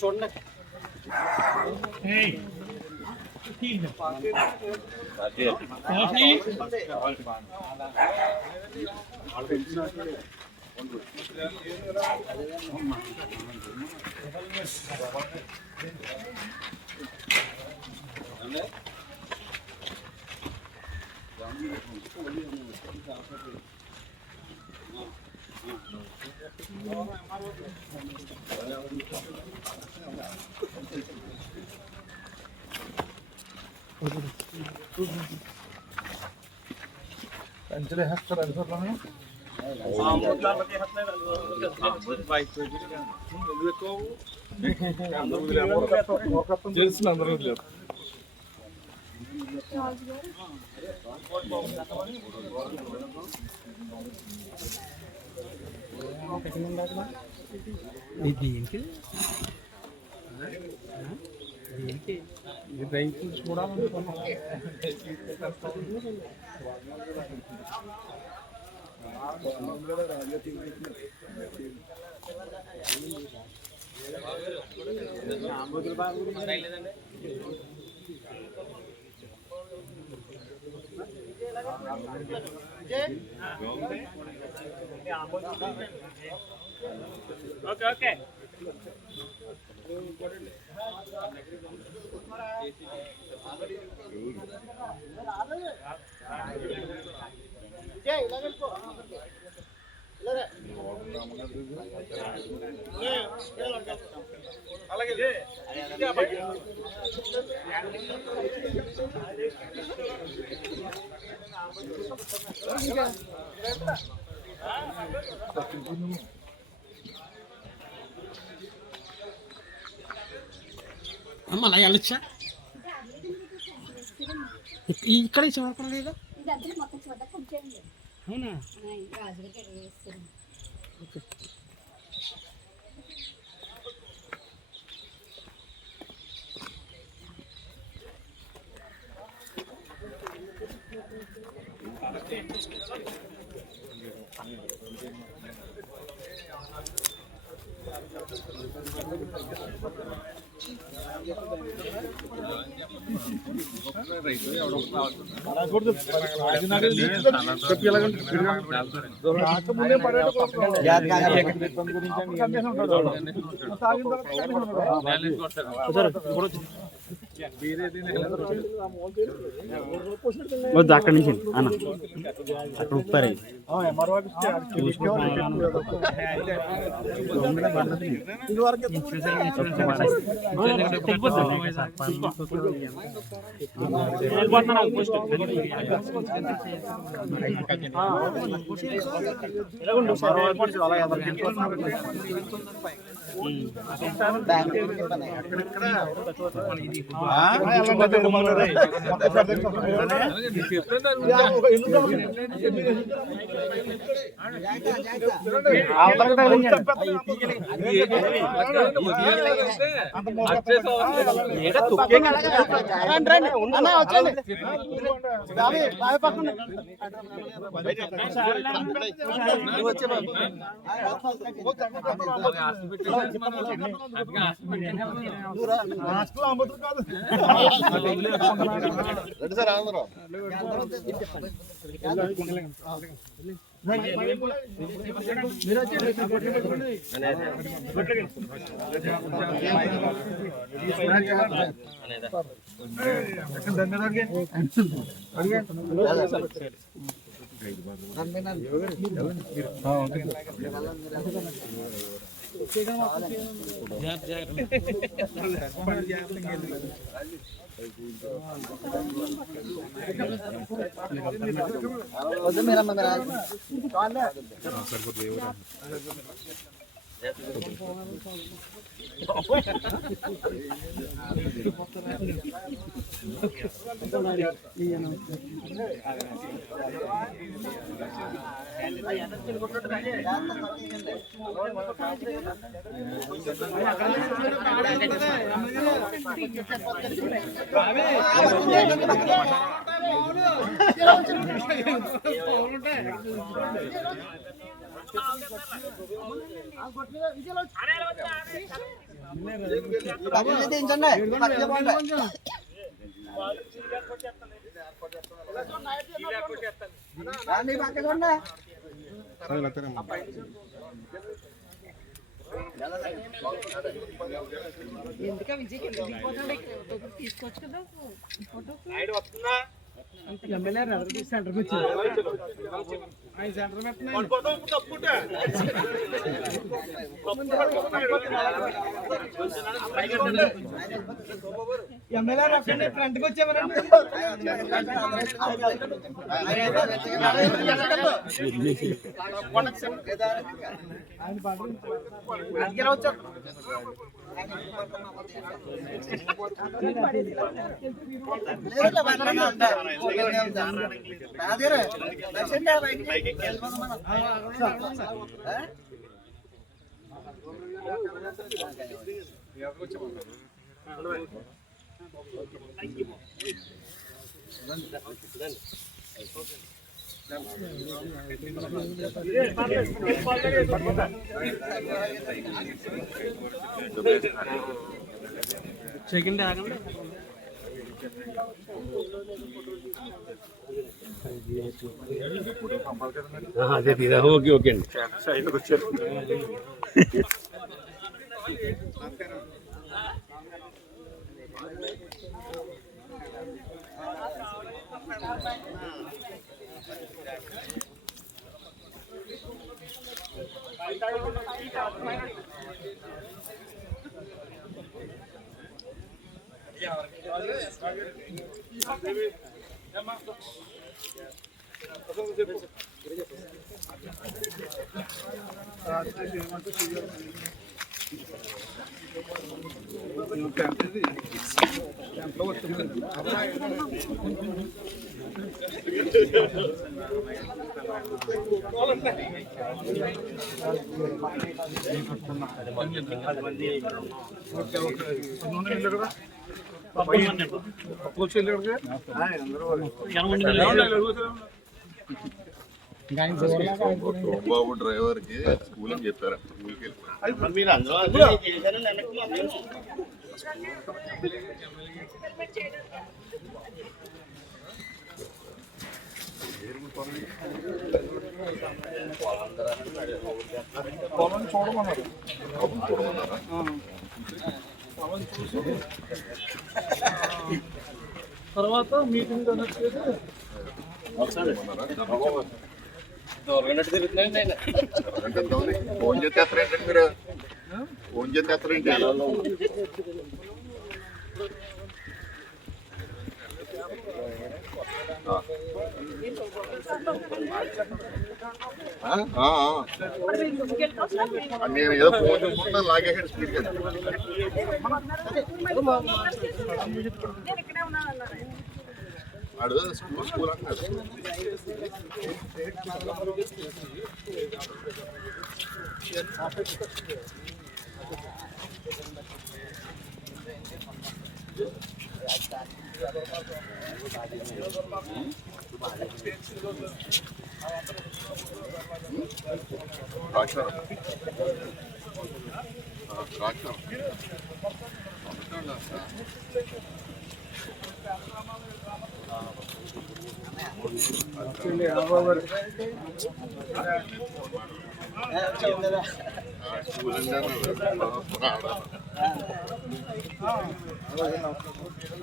చూడండి अंजले हस्तर अंजले తెలిసిన అందరూ లేదు దీనికి దీనికి ఇది రైతు చూడాలనుకున్నాం. ఓకే ఓకే అలాగే అలా వెళ్ళొచ్చా? ఇక్కడ చూడకుండా లేదా? అవునా? ఓకే. అక్కడి నుంచి అన్న అక్కడ ఉప్పారు తీసుకోవచ్చు కదా సెంటర్ ఎమ్మెల్యే ఫ్రంట్కి వచ్చేవారండి సెకండ్ ఆగండి అదే తీదా ఓకే ఓకే అండి సైడ్కి వచ్చారు బాబు డ్రైవర్ కి స్కూల్ అని చెప్పారు మీరు అందరూ పొలం చూడమన్నారు తర్వాత మీటింగ్ కనెక్ట్ చేసి ఫోన్ చేస్తారంటే మీరు ఫోన్ చేస్తారంటే నేను ఏదో ఫోన్ చూసుకుంటా లాగేసాడు స్పీడ్ గా నేను ఇక్కడే ఉన్నాను అన్నారు. వాడు స్కూల్ అంటున్నాడు.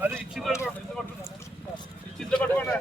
అది ఇచ్చింది పట్టుకోండి.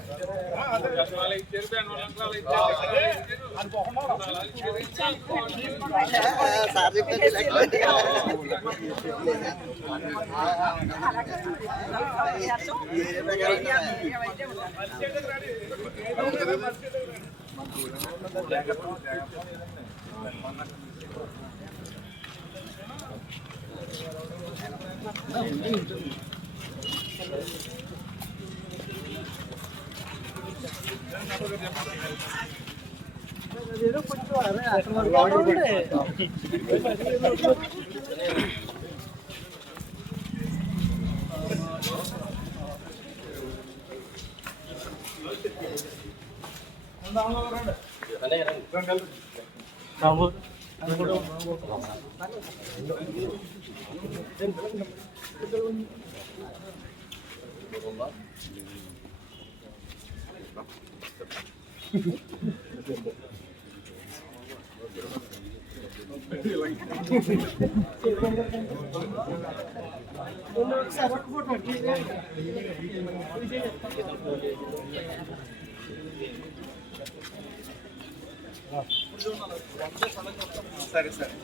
సరే సరే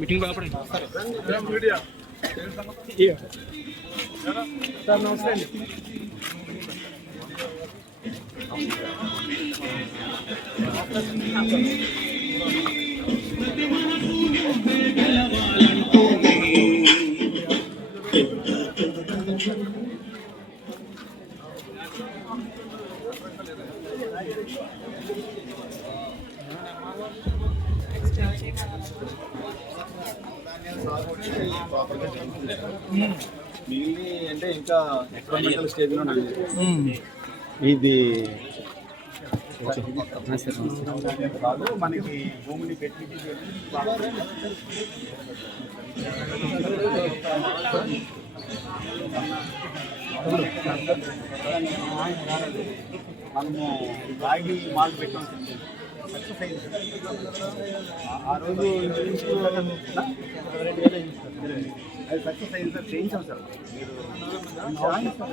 మీటింగ్ లోపల మీడియా సార్ నమస్తే అండి. మిగిలిన అంటే ఇంకా ఎక్స్పెరిమెంటల్ స్టేజ్లో ఉంది. ఇది కాదు, మనకి భూమిని పెట్టి మనము రాగి మాల్ పెట్టాం. ఆ రోజు అది సక్సెస్ అయింది సార్. చేయించాం సార్.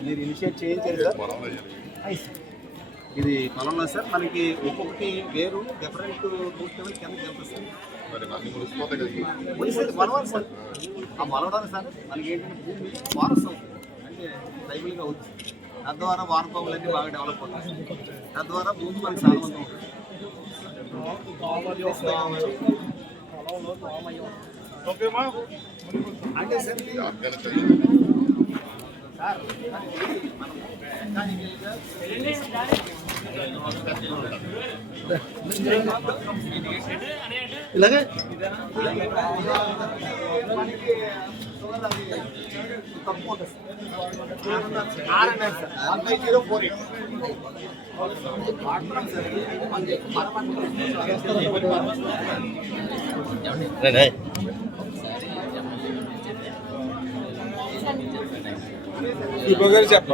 మీరు ఇనిషియేట్ చేయించారు సార్. ఇది పొలంలో సార్ మనకి ఒక్కొక్కటి వేరు డిఫరెంట్ పూర్తి కిందకి వెళ్తుంది సార్. మొలవాలి సార్. ఆ మొలవడానికి సార్ మనకి ఏంటంటే భూమి వారసం అంటే ట్రైబుల్గా అవుతుంది. తద్వారా వానపాములన్నీ బాగా డెవలప్ అవుతాయి. తద్వారా భూమి మనకి సారవంతం ఉంటుంది. ఓకేమా అంటే సార్ సార్ ఇలాగే తక్కువ ఉంటుంది సార్. 15048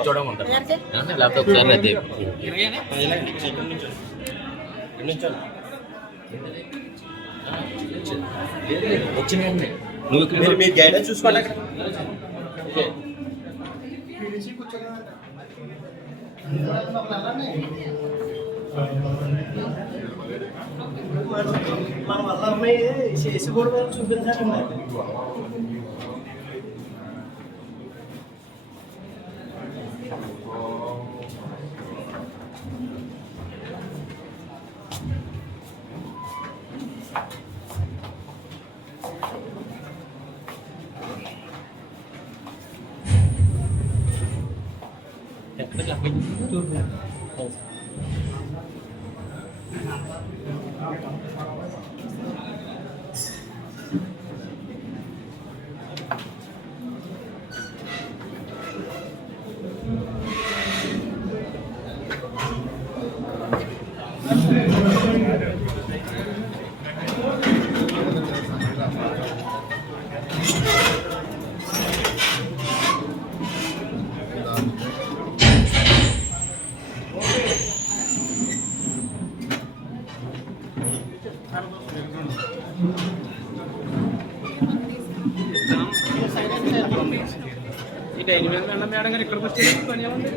చూడమంటారు లేకపోతే ఒకసారి అదే వచ్చిందండి. నువ్వు మీ గైడెన్స్ చూసుకోవాలి. మన వల్ల అమ్మాయి చేసి కూడా చూపించాలండి. ఈ డైరీ మీద వెళ్ళిన మేడం గారు ఇక్కడికి వచ్చేది పని ఏముంది?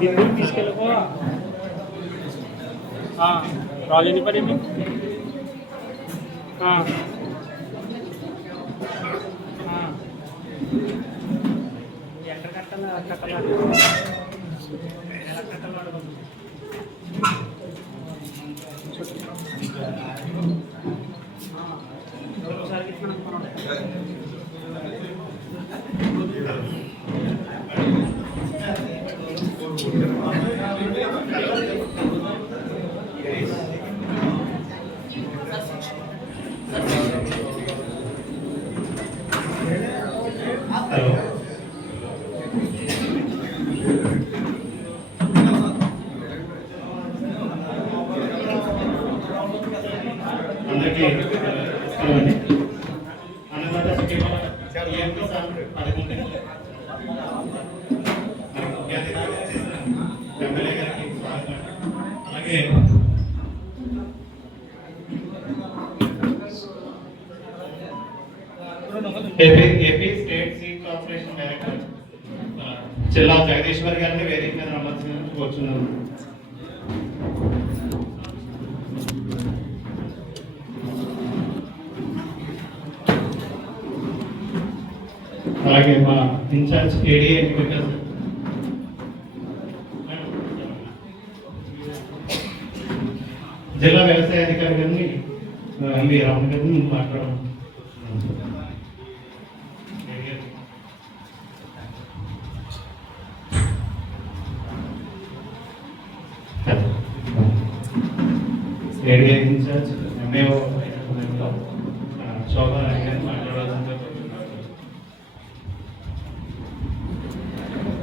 దీన్ని తీసుకెళ్ళిపో. రాజు ఎన్ని పడింది? ఎంటర్ కట్టాలి కట్టాలి అందరికీ అన్నమాట ఎమ్మెల్యే గారికి అలాగే AP state seed corporation director జిల్లా జగదీశ్వర్ గారిని వేదిక మీద నమ్మకం కోరుచున్నాను. అలాగే మా ఇన్ఛార్జ్ ఏడీఏ జిల్లా వ్యవసాయ అధికారి గారిని ఎంవి రామన్ గారిని మాట్లాడడం. ఏడీఏ ఇన్ఛార్జ్ ఎంఏఓ శోభా రాయ్ గారిని మాట్లాడాల్సిందిగా.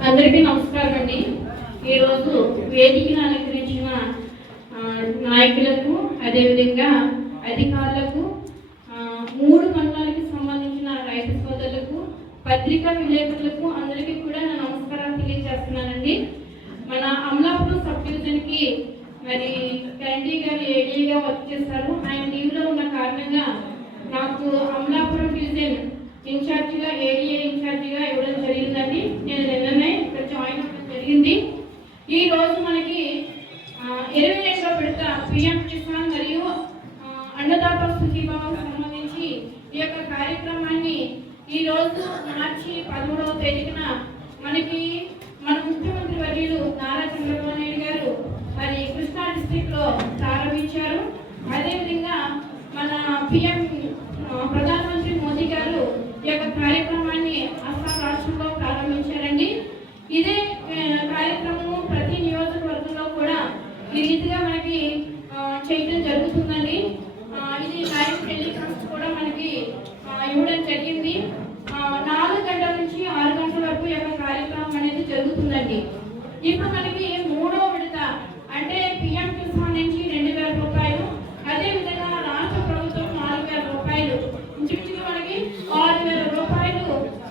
అందరికీ నమస్కారం అండి. ఈరోజు వేదికను అలంకరించిన నాయకులకు, అదేవిధంగా అధికారులకు, 3 మండలాలకు సంబంధించిన రైతు సోదరులకు, పత్రికా విలేకరులకు అందరికీ కూడా నా నమస్కారాలు తెలియజేస్తున్నానండి. మన అమలాపురం సబ్ డివిజన్కి మరి క్యాండీ గారు ఏడీగా వర్క్ చేస్తారు. ఆయన లీవ్లో ఉన్న కారణంగా నాకు అమలాపురం డివిజన్ ఇన్ఛార్జిగా, ఏడీఏ ఇన్ఛార్జిగా ఇవ్వడం జరిగిందండి. నేను నిన్ననే ఇక్కడ జాయిన్ అవ్వడం జరిగింది. ఈ రోజు మనకి 22వ విడత పిఎం కిసాన్ మరియు అన్నదాత సుఖీభావకు సంబంధించి ఈ యొక్క కార్యక్రమాన్ని ఈ రోజు ఈరోజు మార్చి 13వ తేదీన మనకి మన ముఖ్యమంత్రి వర్యులు నారా చంద్రబాబు నాయుడు గారు మరి కృష్ణా డిస్ట్రిక్ట్ లో ప్రారంభించారు. అదేవిధంగా మన పిఎం ప్రధానమంత్రి మోదీ గారు ఈ యొక్క కార్యక్రమాన్ని అస్సాం రాష్ట్రంలో ప్రారంభించారండి. ఇదే కార్యక్రమం ప్రతి నియోజకవర్గంలో కూడా ఈ రీతిగా మనకి చేయడం జరుగుతుందండి. ఇది లైవ్ టెలికాస్ట్ కూడా మనకి ఇవ్వడం జరిగింది. 4 గంటల నుంచి 6 గంటల వరకు ఈ యొక్క కార్యక్రమం అనేది జరుగుతుందండి. ఇప్పుడు మనకి 3వ విడత అంటే పిఎం కిసాన్ నుంచి 2,000 రూపాయలు, అదేవిధంగా రాష్ట్ర ప్రభుత్వం 4,000 రూపాయలు, ఇంచుమించుగా మనకి 6,000 రూపాయలు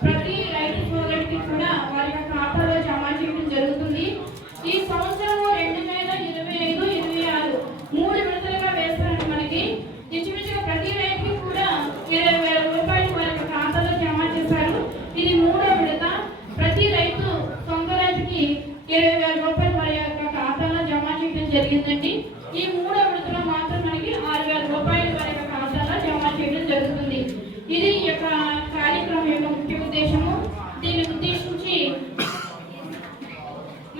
ప్రతి రైతు సోదరుడికి కూడా వారి యొక్క ఖాతాలో జమ చేయడం జరుగుతుంది. ఈ సంవత్సరం 2025, 26 3 విడతలుగా వేస్తారండి. మనకి ఇంచుమించుగా ప్రతి రైతుకి కూడా 20,000 రూపాయలు వారి యొక్క ఖాతాలో జమ చేశారు. ఇది 3వ విడత. ప్రతి రైతు సొంత రైతుకి 20,000 రూపాయలు వారి యొక్క ఖాతాలో జమ చేయడం జరిగిందండి. ఈ 3వ విడతలో మాత్రం మనకి 6,000 రూపాయలు వారి యొక్క ఖాతాలో జమ చేయడం జరుగుతుంది. ఇది ఈ యొక్క కార్యక్రమం యొక్క ముఖ్య ఉద్దేశము. దీన్ని ఉద్దేశించి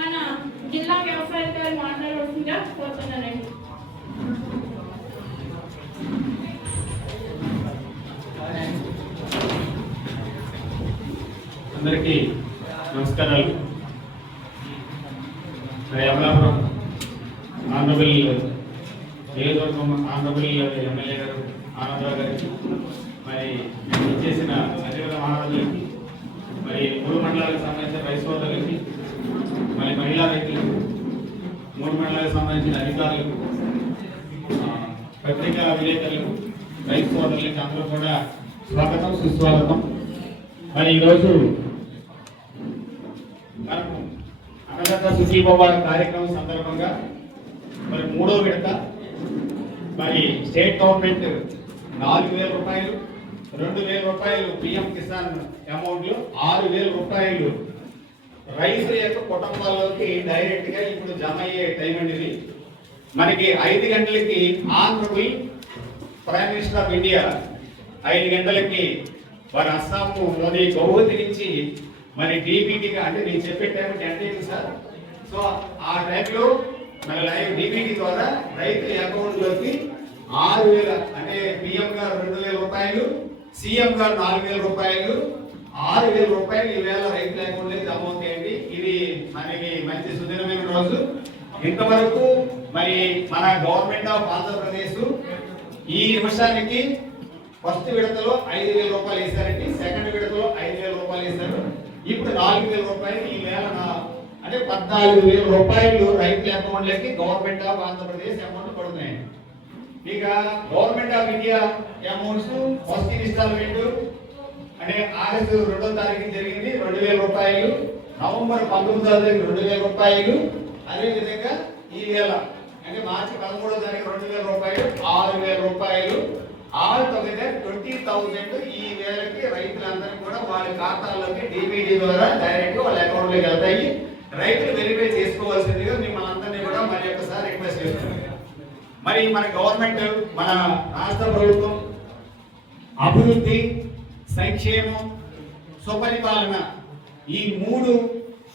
మన జిల్లా వ్యవసాయ అధికారి మాట్లాడవలసిందిగా కోరుతున్నానండి. అందరికీ నమస్కారాలు. అమలాపురం ఆనరబుల్ నియోజకవర్గం ఆనరబుల్ ఎమ్మెల్యే గారు ఆనందరావు గారికి, మరి ఇచ్చేసిన అధికారుల మహారాజులకి, మరి 3 మండలాలకు సంబంధించిన రైతు సోదరులకి, మరి మహిళా రైతులకు, 3 మండలాలకు సంబంధించిన అధికారులకు, పత్రికా విలేకరులకు, రైతు సోదరులకి అందరూ కూడా స్వాగతం, సుస్వాగతం. మరి ఈరోజు మనము అన్నదాత సుఖీభవ కార్యక్రమం సందర్భంగా మరి 3వ విడత మరి స్టేట్ గవర్నమెంట్ 4,000 రూపాయలు, 2,000 రూపాయలు పిఎం కిసాన్ అమౌంట్ లో 6,000 రూపాయలు రైతుల యొక్క కుటుంబాల్లోకి డైరెక్ట్ గా ఇప్పుడు జమ అయ్యే టైం అనేది మనకి 5 గంటలకి honourable prime minister of India 5 గంటలకి వారి అస్సాంలోని గౌహతి నుంచి మరి డీబీటీగా, అంటే నేను చెప్పే టైం 10 సార్. సో ఆ టైంలో మన లైవ్ డీబీటీ ద్వారా రైతుల అకౌంట్ లోకి 6,000, అంటే పిఎం గారు 2,000 రూపాయలు, సీఎం గారు 4,000 రూపాయలు, 6,000 రూపాయలు ఈవేళ రైతుల అకౌంట్ లోకి జమ అవుతాయండి. ఇది మనకి మంచి సుదినమైన రోజు. ఇంతవరకు మరి మన గవర్నమెంట్ ఆఫ్ ఆంధ్రప్రదేశ్ ఈ నిమిషానికి ఫస్ట్ విడతలో 5,000 రూపాయలు వేశారండి, సెకండ్ విడతలో 5,000 రూపాయలు వేశారు. ఇప్పుడు 4,000 రూపాయలు ఈ వేళ అంటే 14,000 రూపాయలు రైతుల అకౌంట్లకి గవర్నమెంట్ ఆఫ్ ఆంధ్రప్రదేశ్ అమౌంట్ పడుతున్నాయి. ఇక government of India amounts first instalment అంటే ఆగస్టు 2వ తారీఖు జరిగింది 2,000 రూపాయలు, నవంబర్ 19వ తారీఖు 2,000 రూపాయలు, అదే విధంగా ఈ వేళ అంటే మార్చి 13వ తారీఖు 2,000 రూపాయలు, 6,000 రూపాయలు, ఆల్ టుగెదర్ 20,000 ఈ వేళకి రైతులందరూ కూడా వాళ్ళ ఖాతాల్లోకి డీబీటీ ద్వారా డైరెక్ట్ వాళ్ళ అకౌంట్ లోకి వెళ్తాయి. రైతులు వెరిఫై చేసుకోవాల్సిందిగా మిమ్మల్ని అందరినీ కూడా మరి ఒకసారి రిక్వెస్ట్ చేస్తున్నాం. మరి మన గవర్నమెంట్, మన రాష్ట్ర ప్రభుత్వం అభివృద్ధి, సంక్షేమం, సుపరిపాలన ఈ 3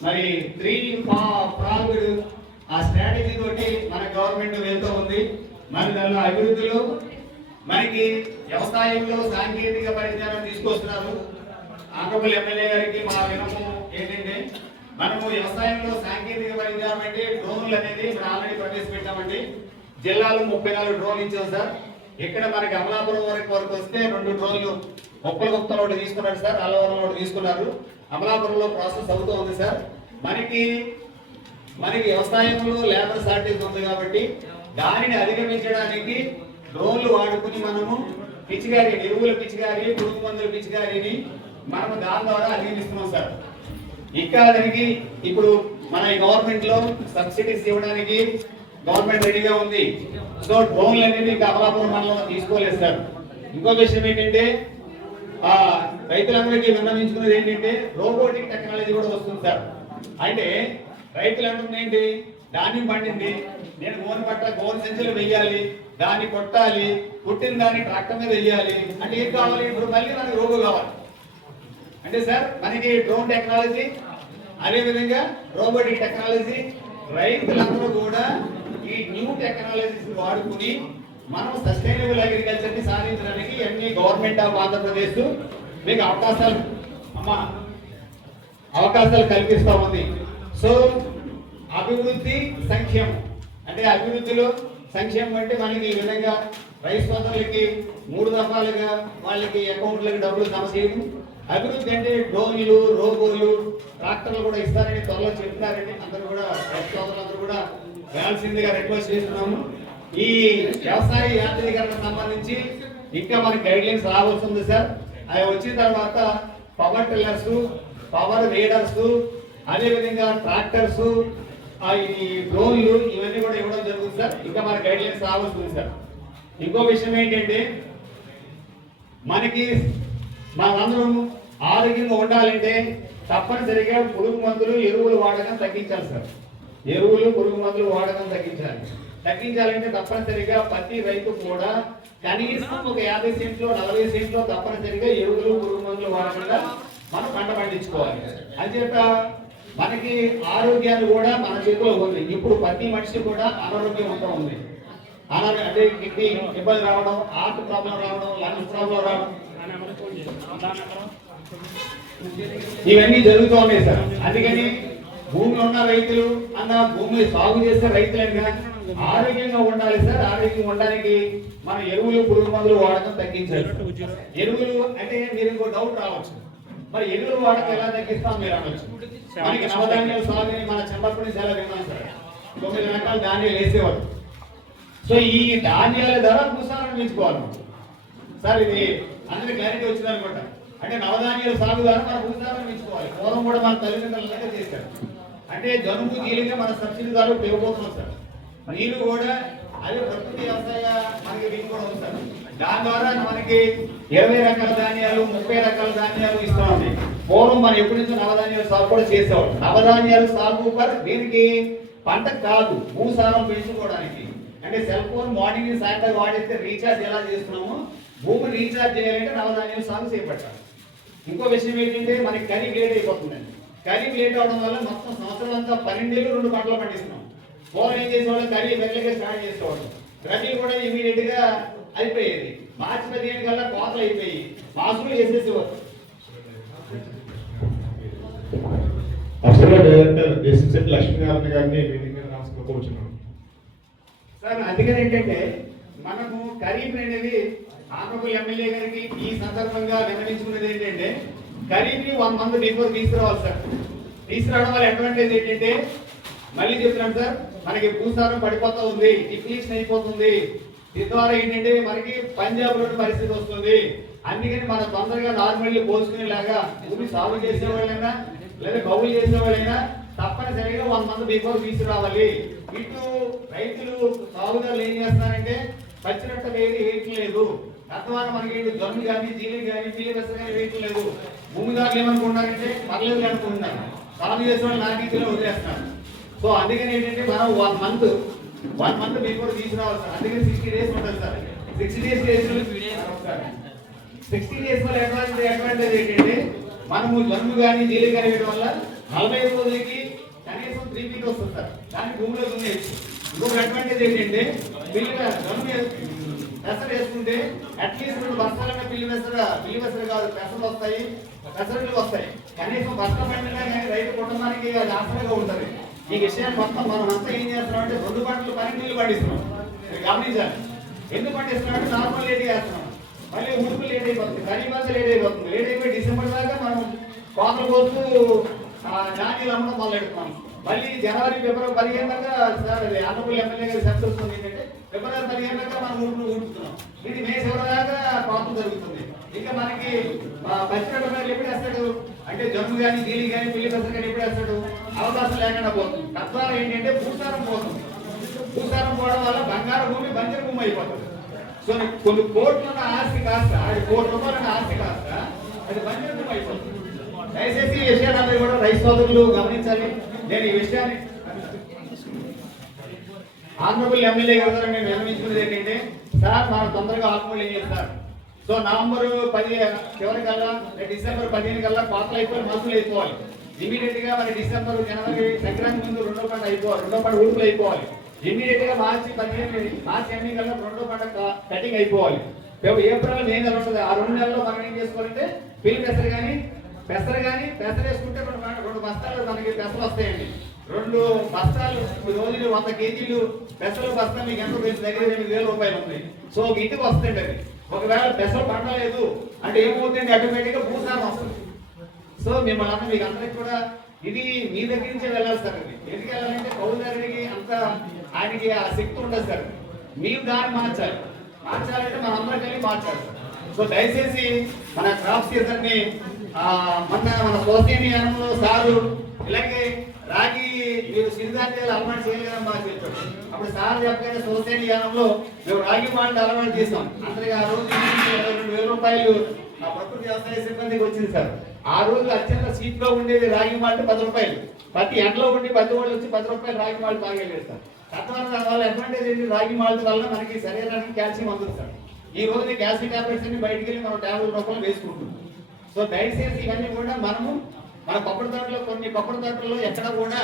మరి 3 ప్రాంగుడు ఆ స్ట్రాటజీ తోటి మన గవర్నమెంట్ వెళ్తూ ఉంది. మరి దానిలో అభివృద్ధిలో మనకి వ్యవసాయంలో సాంకేతిక పరిజ్ఞానం తీసుకొస్తున్నారు. ఆనరబుల్ ఎమ్మెల్యే గారికి మా వినము ఏంటంటే, మనము వ్యవసాయంలో సాంకేతిక పరిజ్ఞానం అంటే డ్రోన్లు అనేది మనం ఆల్రెడీ ప్రవేశపెట్టామండి. జిల్లాలో 34 డ్రోన్లు ఇచ్చాం సార్. ఇక్కడ మనకి అమలాపురం వరకు వస్తే 2 డ్రోన్లు ఒక్కరికొక్కరు ఒకటి తీసుకున్నారు సార్, అల్లవరం ఒకటి తీసుకున్నారు. అమలాపురంలో ప్రాసెస్ అవుతూ ఉంది సార్. మనకి వ్యవసాయంలో లేబర్ షార్టేజ్ ఉంది కాబట్టి దానిని అధిగమించడానికి డ్రోన్లు వాడుకుని మనము పిచికారి, ఎరువుల పిచికారి, పురుగు మందుల పిచికారిని మనము దాని ద్వారా అధిగమిస్తున్నాం సార్. ఇంకా దానికి ఇప్పుడు మన గవర్నమెంట్ లో సబ్సిడీస్ ఇవ్వడానికి గవర్నమెంట్ రెడీగా ఉంది. సో డ్రోన్లు అనేది అమలాపురం మండలంలో తీసుకోలేదు సార్. ఇంకో విషయం ఏంటంటే రైతులందరికీ విన్నవించుకునేది ఏంటంటే రోబోటిక్ టెక్నాలజీ కూడా వస్తుంది సార్. అంటే రైతులందరూ ఏంటి, ధాన్యం పండింది, నేను గోను సంచులు వెయ్యాలి, దాన్ని కొట్టాలి, కుట్టిన దాన్ని ట్రాక్టర్ మీద వెయ్యాలి అంటే ఏం కావాలి, ఇప్పుడు మళ్ళీ మనకి రోబో కావాలి. అంటే సార్ మనకి డ్రోన్ టెక్నాలజీ, అదేవిధంగా రోబోటిక్ టెక్నాలజీ, రైతులందరూ కూడా ఈ న్యూ టెక్నాలజీస్ వాడుకుని మనం సస్టైనబుల్ అగ్రికల్చర్ ని సాధించడానికి అన్ని గవర్నమెంట్ ఆఫ్ ఆంధ్రప్రదేశ్ మీకు అవకాశాలు కల్పిస్తా ఉంది. సో అభివృద్ధి సంక్షేమం అంటే అభివృద్ధిలో సంక్షేమం అంటే మనకి ఈ విధంగా రైతు సోదరులకి 3 దఫాలుగా వాళ్ళకి అకౌంట్లకి డబ్బులు జమ చేయడం. అభివృద్ధి అంటే డ్రోన్లు, రోబోలు, ట్రాక్టర్లు కూడా ఇస్తారని త్వరలో చెప్తున్నారండి. అందరూ కూడా రైతు సోదరులందరూ కూడా వేయాల్సిందిగా రిక్వెస్ట్ చేస్తున్నాము. ఈ వ్యవసాయ యాంత్రీకరణ సంబంధించి ఇంకా మనకి గైడ్ లైన్స్ రావాల్సి ఉంది సార్. అవి వచ్చిన తర్వాత పవర్ టిల్లర్స్, పవర్ వేడర్స్, అదేవిధంగా ట్రాక్టర్స్, ఈ డ్రోన్లు ఇవన్నీ కూడా ఇవ్వడం జరుగుతుంది సార్. ఇంకా మన గైడ్ లైన్స్ రావాల్సి ఉంది సార్. ఇంకో విషయం ఏంటంటే మనకి మనందరం ఆరోగ్యంగా ఉండాలంటే తప్పనిసరిగా పురుగు మందులు, ఎరువులు వాడకం తగ్గించాలి సార్. ఎరువులు, పురుగు మందులు వాడకం తగ్గించాలంటే తప్పనిసరిగా ప్రతి రైతు కూడా కనీసం ఒక 50 సెంట్లో 40 సెంట్లో తప్పనిసరిగా ఎరువులు, పురుగు మందులు వాడకుండా మనం పంట పండించుకోవాలి. అంచేత మనకి ఆరోగ్యాన్ని కూడా మన చేతిలో ఉంది. ఇప్పుడు ప్రతి మనిషి కూడా అనారోగ్యం ఉంటా ఉంది. అంటే కిడ్నీ ఇబ్బంది రావడం, హార్ట్ ప్రాబ్లం రావడం, లంగ్స్ ప్రాబ్లం రావడం, ఇవన్నీ జరుగుతూ ఉన్నాయి సార్. అందుకని భూమిలో ఉన్న రైతులు భూమి సాగు చేసే రైతులైనా ఆరోగ్యంగా ఉండాలి సార్. ఆరోగ్యంగా ఉండడానికి మన ఎరువులు, పురుగు మందులు వాడకం తగ్గించాలి. ఎరువులు అంటే మీరు ఇంకో డౌట్ రావచ్చు, మరి ఎరువులు వాడకం ఎలా తగ్గిస్తాం మీరు అనొచ్చు. మనకి నవధాన్యాలు సాగు మన చిన్నప్పటి నుంచి ఎలా విన్నాం సార్. 9 రకాల ధాన్యాలు వేసేవాడు. సో ఈ ధాన్యాల ధర భూసారాన్ని పెంచుకోవాలి సార్. ఇది అందరికి క్లారిటీ వచ్చింది అనుకుంటా. అంటే నవధాన్యాల సాగు ద్వారా మన భూసారాన్ని పెంచుకోవాలి. పూర్వం కూడా మన తల్లిదండ్రులు చేశారు. అంటే జనుము, జీలిగా మన సబ్సిడీ ద్వారా పెరిగిపోతున్నాం సార్. నీరు కూడా అదే ప్రకృతి వ్యవసాయ మనకి నీరు కూడా ఉంది సార్. దాని ద్వారా మనకి 20 రకాల ధాన్యాలు, 30 రకాల ధాన్యాలు ఇస్తామండి. పూర్వం మనం ఎప్పటి నుంచో నవధాన్యాల సాగు కూడా చేసేవాడు. నవధాన్యాల సాగు దీనికి పంట కాదు, భూసారం పెంచుకోవడానికి. అంటే సెల్ ఫోన్ మార్నింగ్ సాయంత్రం వాడిస్తే రీఛార్జ్ ఎలా చేస్తున్నామో భూమి రీఛార్జ్ చేయాలంటే నవధాన్యాలు సాగు చేపట్టాలి. ఇంకో విషయం ఏంటంటే మనకి ఖరీఫ్ లేట్ అయిపోతుందండి. ఖరీఫ్ లేట్ అవడం వల్ల మొత్తం సంవత్సరం అంతా 12 ఏళ్ళు 2 పంటలు పండిస్తున్నాం. పూర్వం ఏం చేసేవాళ్ళు, ఖరీఫ్ వెళ్లగా స్టార్ట్ చేసేవాళ్ళు. రబీ కూడా ఇమీడియట్ గా అయిపోయేది. మార్చి 15 కల్లా కోతలు అయిపోయి మాసులు వేసేసేవారు. డైరెక్టర్ లక్ష్మీనారాయణ గారిని కూర్చున్నాం సార్. అందుకని ఏంటంటే మనము ఖరీఫ్ అనేది ఆనరబుల్ ఎమ్మెల్యే గారికి ఈ సందర్భంగా గమనించుకున్నది ఏంటంటే ఖరీఫ్ 1 మంత్ బిఫోర్ తీసుకురావాలి సార్. తీసుకురావడం వల్ల అడ్వాంటేజ్ ఏంటంటే మళ్ళీ చెప్తున్నాం సార్, మనకి భూసారం పడిపోతా ఉంది, డిప్లీషన్ అయిపోతుంది. దీని ద్వారా ఏంటంటే మనకి పంజాబ్ లోని పరిస్థితి వస్తుంది. అందుకని మనం తొందరగా నార్మల్లీ పోల్చుకునేలాగా భూమి సాగు చేసే వాళ్ళైనా లేదా కౌలు చేసే వాళ్ళైనా తప్పనిసరిగా 1 మంత్ బిఫోర్ తీసుకురావాలి. ఇటు రైతులు సాగుదారులు ఏం చేస్తున్నారంటే పచ్చిరొట్ట వేయట్లేదు. తద్వారా మనకి జొన్న కానీ, జీలి కానీ, పిల్లి బెస్స కానీ వేయట్లేదు. భూమిదారులు ఏమనుకుంటారంటే పర్లేదు అనుకుంటున్నారు, సాగు చేసే వాళ్ళు నాటిలో వదిలేస్తున్నారు. సో అందుకని ఏంటంటే మనం 1 మంత్ బిఫోర్ తీసుకురావాలి సార్. అందుకని 60 డేస్ ఉంటుంది సార్. 60 డేస్ 60 డేస్ వల్ల అడ్వాంటేజ్ ఏంటంటే మనము జొన్న కానీ, జీలి కానీ వేయడం వల్ల 45 రోజులకి కనీసం 3 ఫీట్ వస్తుంది సార్. దాన్ని భూమిలో దున్నేయచ్చు. ఇంకొక అడ్వాంటేజ్ ఏంటంటే పెసర వేసుకుంటే అట్లీస్ట్ 2 బస్తాలైనా పిల్లి పెసర కాదు పెసలు వస్తాయి, పెసరలు వస్తాయి. కనీసం బస్తా పండినా కానీ రైతు కుటుంబానికి అది ఆసరాగా ఉంటుంది. ఈ విషయాన్ని మొత్తం మనం అంతా ఏం చేస్తున్నాం అంటే 2 పంటలు 12 నీళ్ళు పండిస్తున్నాం. గమనించాలి. ఎందుకు పండిస్తున్నాం అంటే నార్మల్ లేట్ చేస్తున్నాం. మళ్ళీ ఊరుకు లేట్ అయిపోతుంది, ఖరీఫ్ అంతా లేట్ అయిపోతుంది. లేట్ అయిపోయి డిసెంబర్ దాకా మనం కోతలు కోస్తూ ధాన్యాలు అమ్మడం మొదలెడుతున్నాం. మళ్ళీ జనవరి, ఫిబ్రవరి 15 దాకా సార్ అది ఆనరబుల్ ఎమ్మెల్యే గారి సంతృప్తి ఏంటంటే ఫిబ్రవరి 15 దాకా మనం ఊరుతున్నాం. ఇది మే చివరి దాకా కోత జరుగుతుంది. ఇంకా మనకి పచ్చిరొట్ట ఎప్పుడు వేస్తాడు అంటే జొన్న కానీ, జీలి కానీ, పిల్లి పెసర కానీ ఎప్పుడు వేస్తాడు, అవకాశం లేకుండా పోతుంది. తద్వారా ఏంటంటే భూసారం పోతుంది. భూసారం పోవడం వల్ల బంగారు భూమి బంజరు భూమి అయిపోతుంది. సో కొన్ని కోట్ల ఆస్తి కాస్త, అది ₹1 కోట్ల ఆస్తి కాస్త అది బంజరు భూమి అయిపోతుంది. దయచేసి ఈ విషయాన్ని కూడా రైతు సోదరులు గమనించాలి. నేను ఈ విషయాన్ని ఆనరబుల్ ఎమ్మెల్యే గారు నేను నిర్ణయించుకున్నది ఏంటంటే సార్ మనం తొందరగా ఆకుమూలు ఏం చేస్తారు. సో నవంబర్ 10 చివరి కల్లా డిసెంబర్ 15 కల్లా కోతలు అయిపోయి మనుషులు అయిపోవాలి. ఇమీడియట్ గా మరి డిసెంబర్ జనవరి సంక్రాంతి ముందు రెండో పంట అయిపోవాలి, రెండో పంట ఊరుకులు అయిపోవాలి. ఇమీడియట్ గా మార్చి ఎండింగ్ కల్లా రెండో పంట కటింగ్ అయిపోవాలి. ఏప్రిల్ మే నెల ఉంటుంది. ఆ 2 నెలల్లో మనం ఏం చేసుకోవాలంటే పిల్లి పెసరు కానీ పెసరు వేసుకుంటే 2 బస్తాలు మనకి పెసలు వస్తాయండి. 2 బస్తాలు రోజులు 100 కేజీలు పెసలు బస్తా మీకు ఎంత తెలుసు, దగ్గర 8,000 రూపాయలు ఉన్నాయి. సో ఒక ఇంటికి వస్తుంది అది. ఒకవేళ పెసలు పండలేదు అంటే ఏమవుతుంది, ఆటోమేటిక్ గా భూసారం వస్తుంది. సో మిమ్మల్ని మీకు అందరికి కూడా ఇది మీ దగ్గర నుంచే వెళ్ళాలి సార్. అది ఎందుకు వెళ్ళాలంటే కౌలు దగ్గరికి అంత ఆయనకి ఆ శక్తి ఉండదు సార్. మీరు దాన్ని మార్చాలంటే మనం అందరం కలిగి మార్చాలి సార్. సో దయచేసి మన క్రాప్ సీజన్ ని మన సోసేని యానంలో సారు ఇలాగే రాగి మీరు సిరిధాన్యాలు అలవాటు చేయలేదని బాగా చెప్పారు. అప్పుడు సార్ చెప్పగానే సోసేని యానంలో మేము రాగి మాల్ట్ అలవాటు చేస్తాం. అందరికి ఆ రోజు 22,000 రూపాయలు ప్రకృతి వ్యవసాయ సిబ్బందికి వచ్చింది సార్. ఆ రోజు అత్యంత సీట్ లో ఉండేది రాగి మాల్ట్ 10 రూపాయలు. ప్రతి ఎండలో ఉండి 10 వాళ్ళు వచ్చి 10 రూపాయలు రాగి మాల్ట్ తాగేలేదు సార్. తద్వారా వాళ్ళ అడ్వాంటేజ్ ఏంటి, రాగి మాల్ట్ వల్ల మనకి శరీరానికి కాల్షియం అందుతుంది సార్. ఈ రోజు కాల్షియం టాబ్లెట్స్ అన్ని బయటికి వెళ్ళి మనం ట్యాబ్లెట్ రూపంలో వేసుకుంటున్నాం. సో దయచేసి ఇవన్నీ కూడా మనము మన కొబ్బరి తోటలో కొన్ని కొబ్బరి తోటల్లో ఎక్కడ కూడా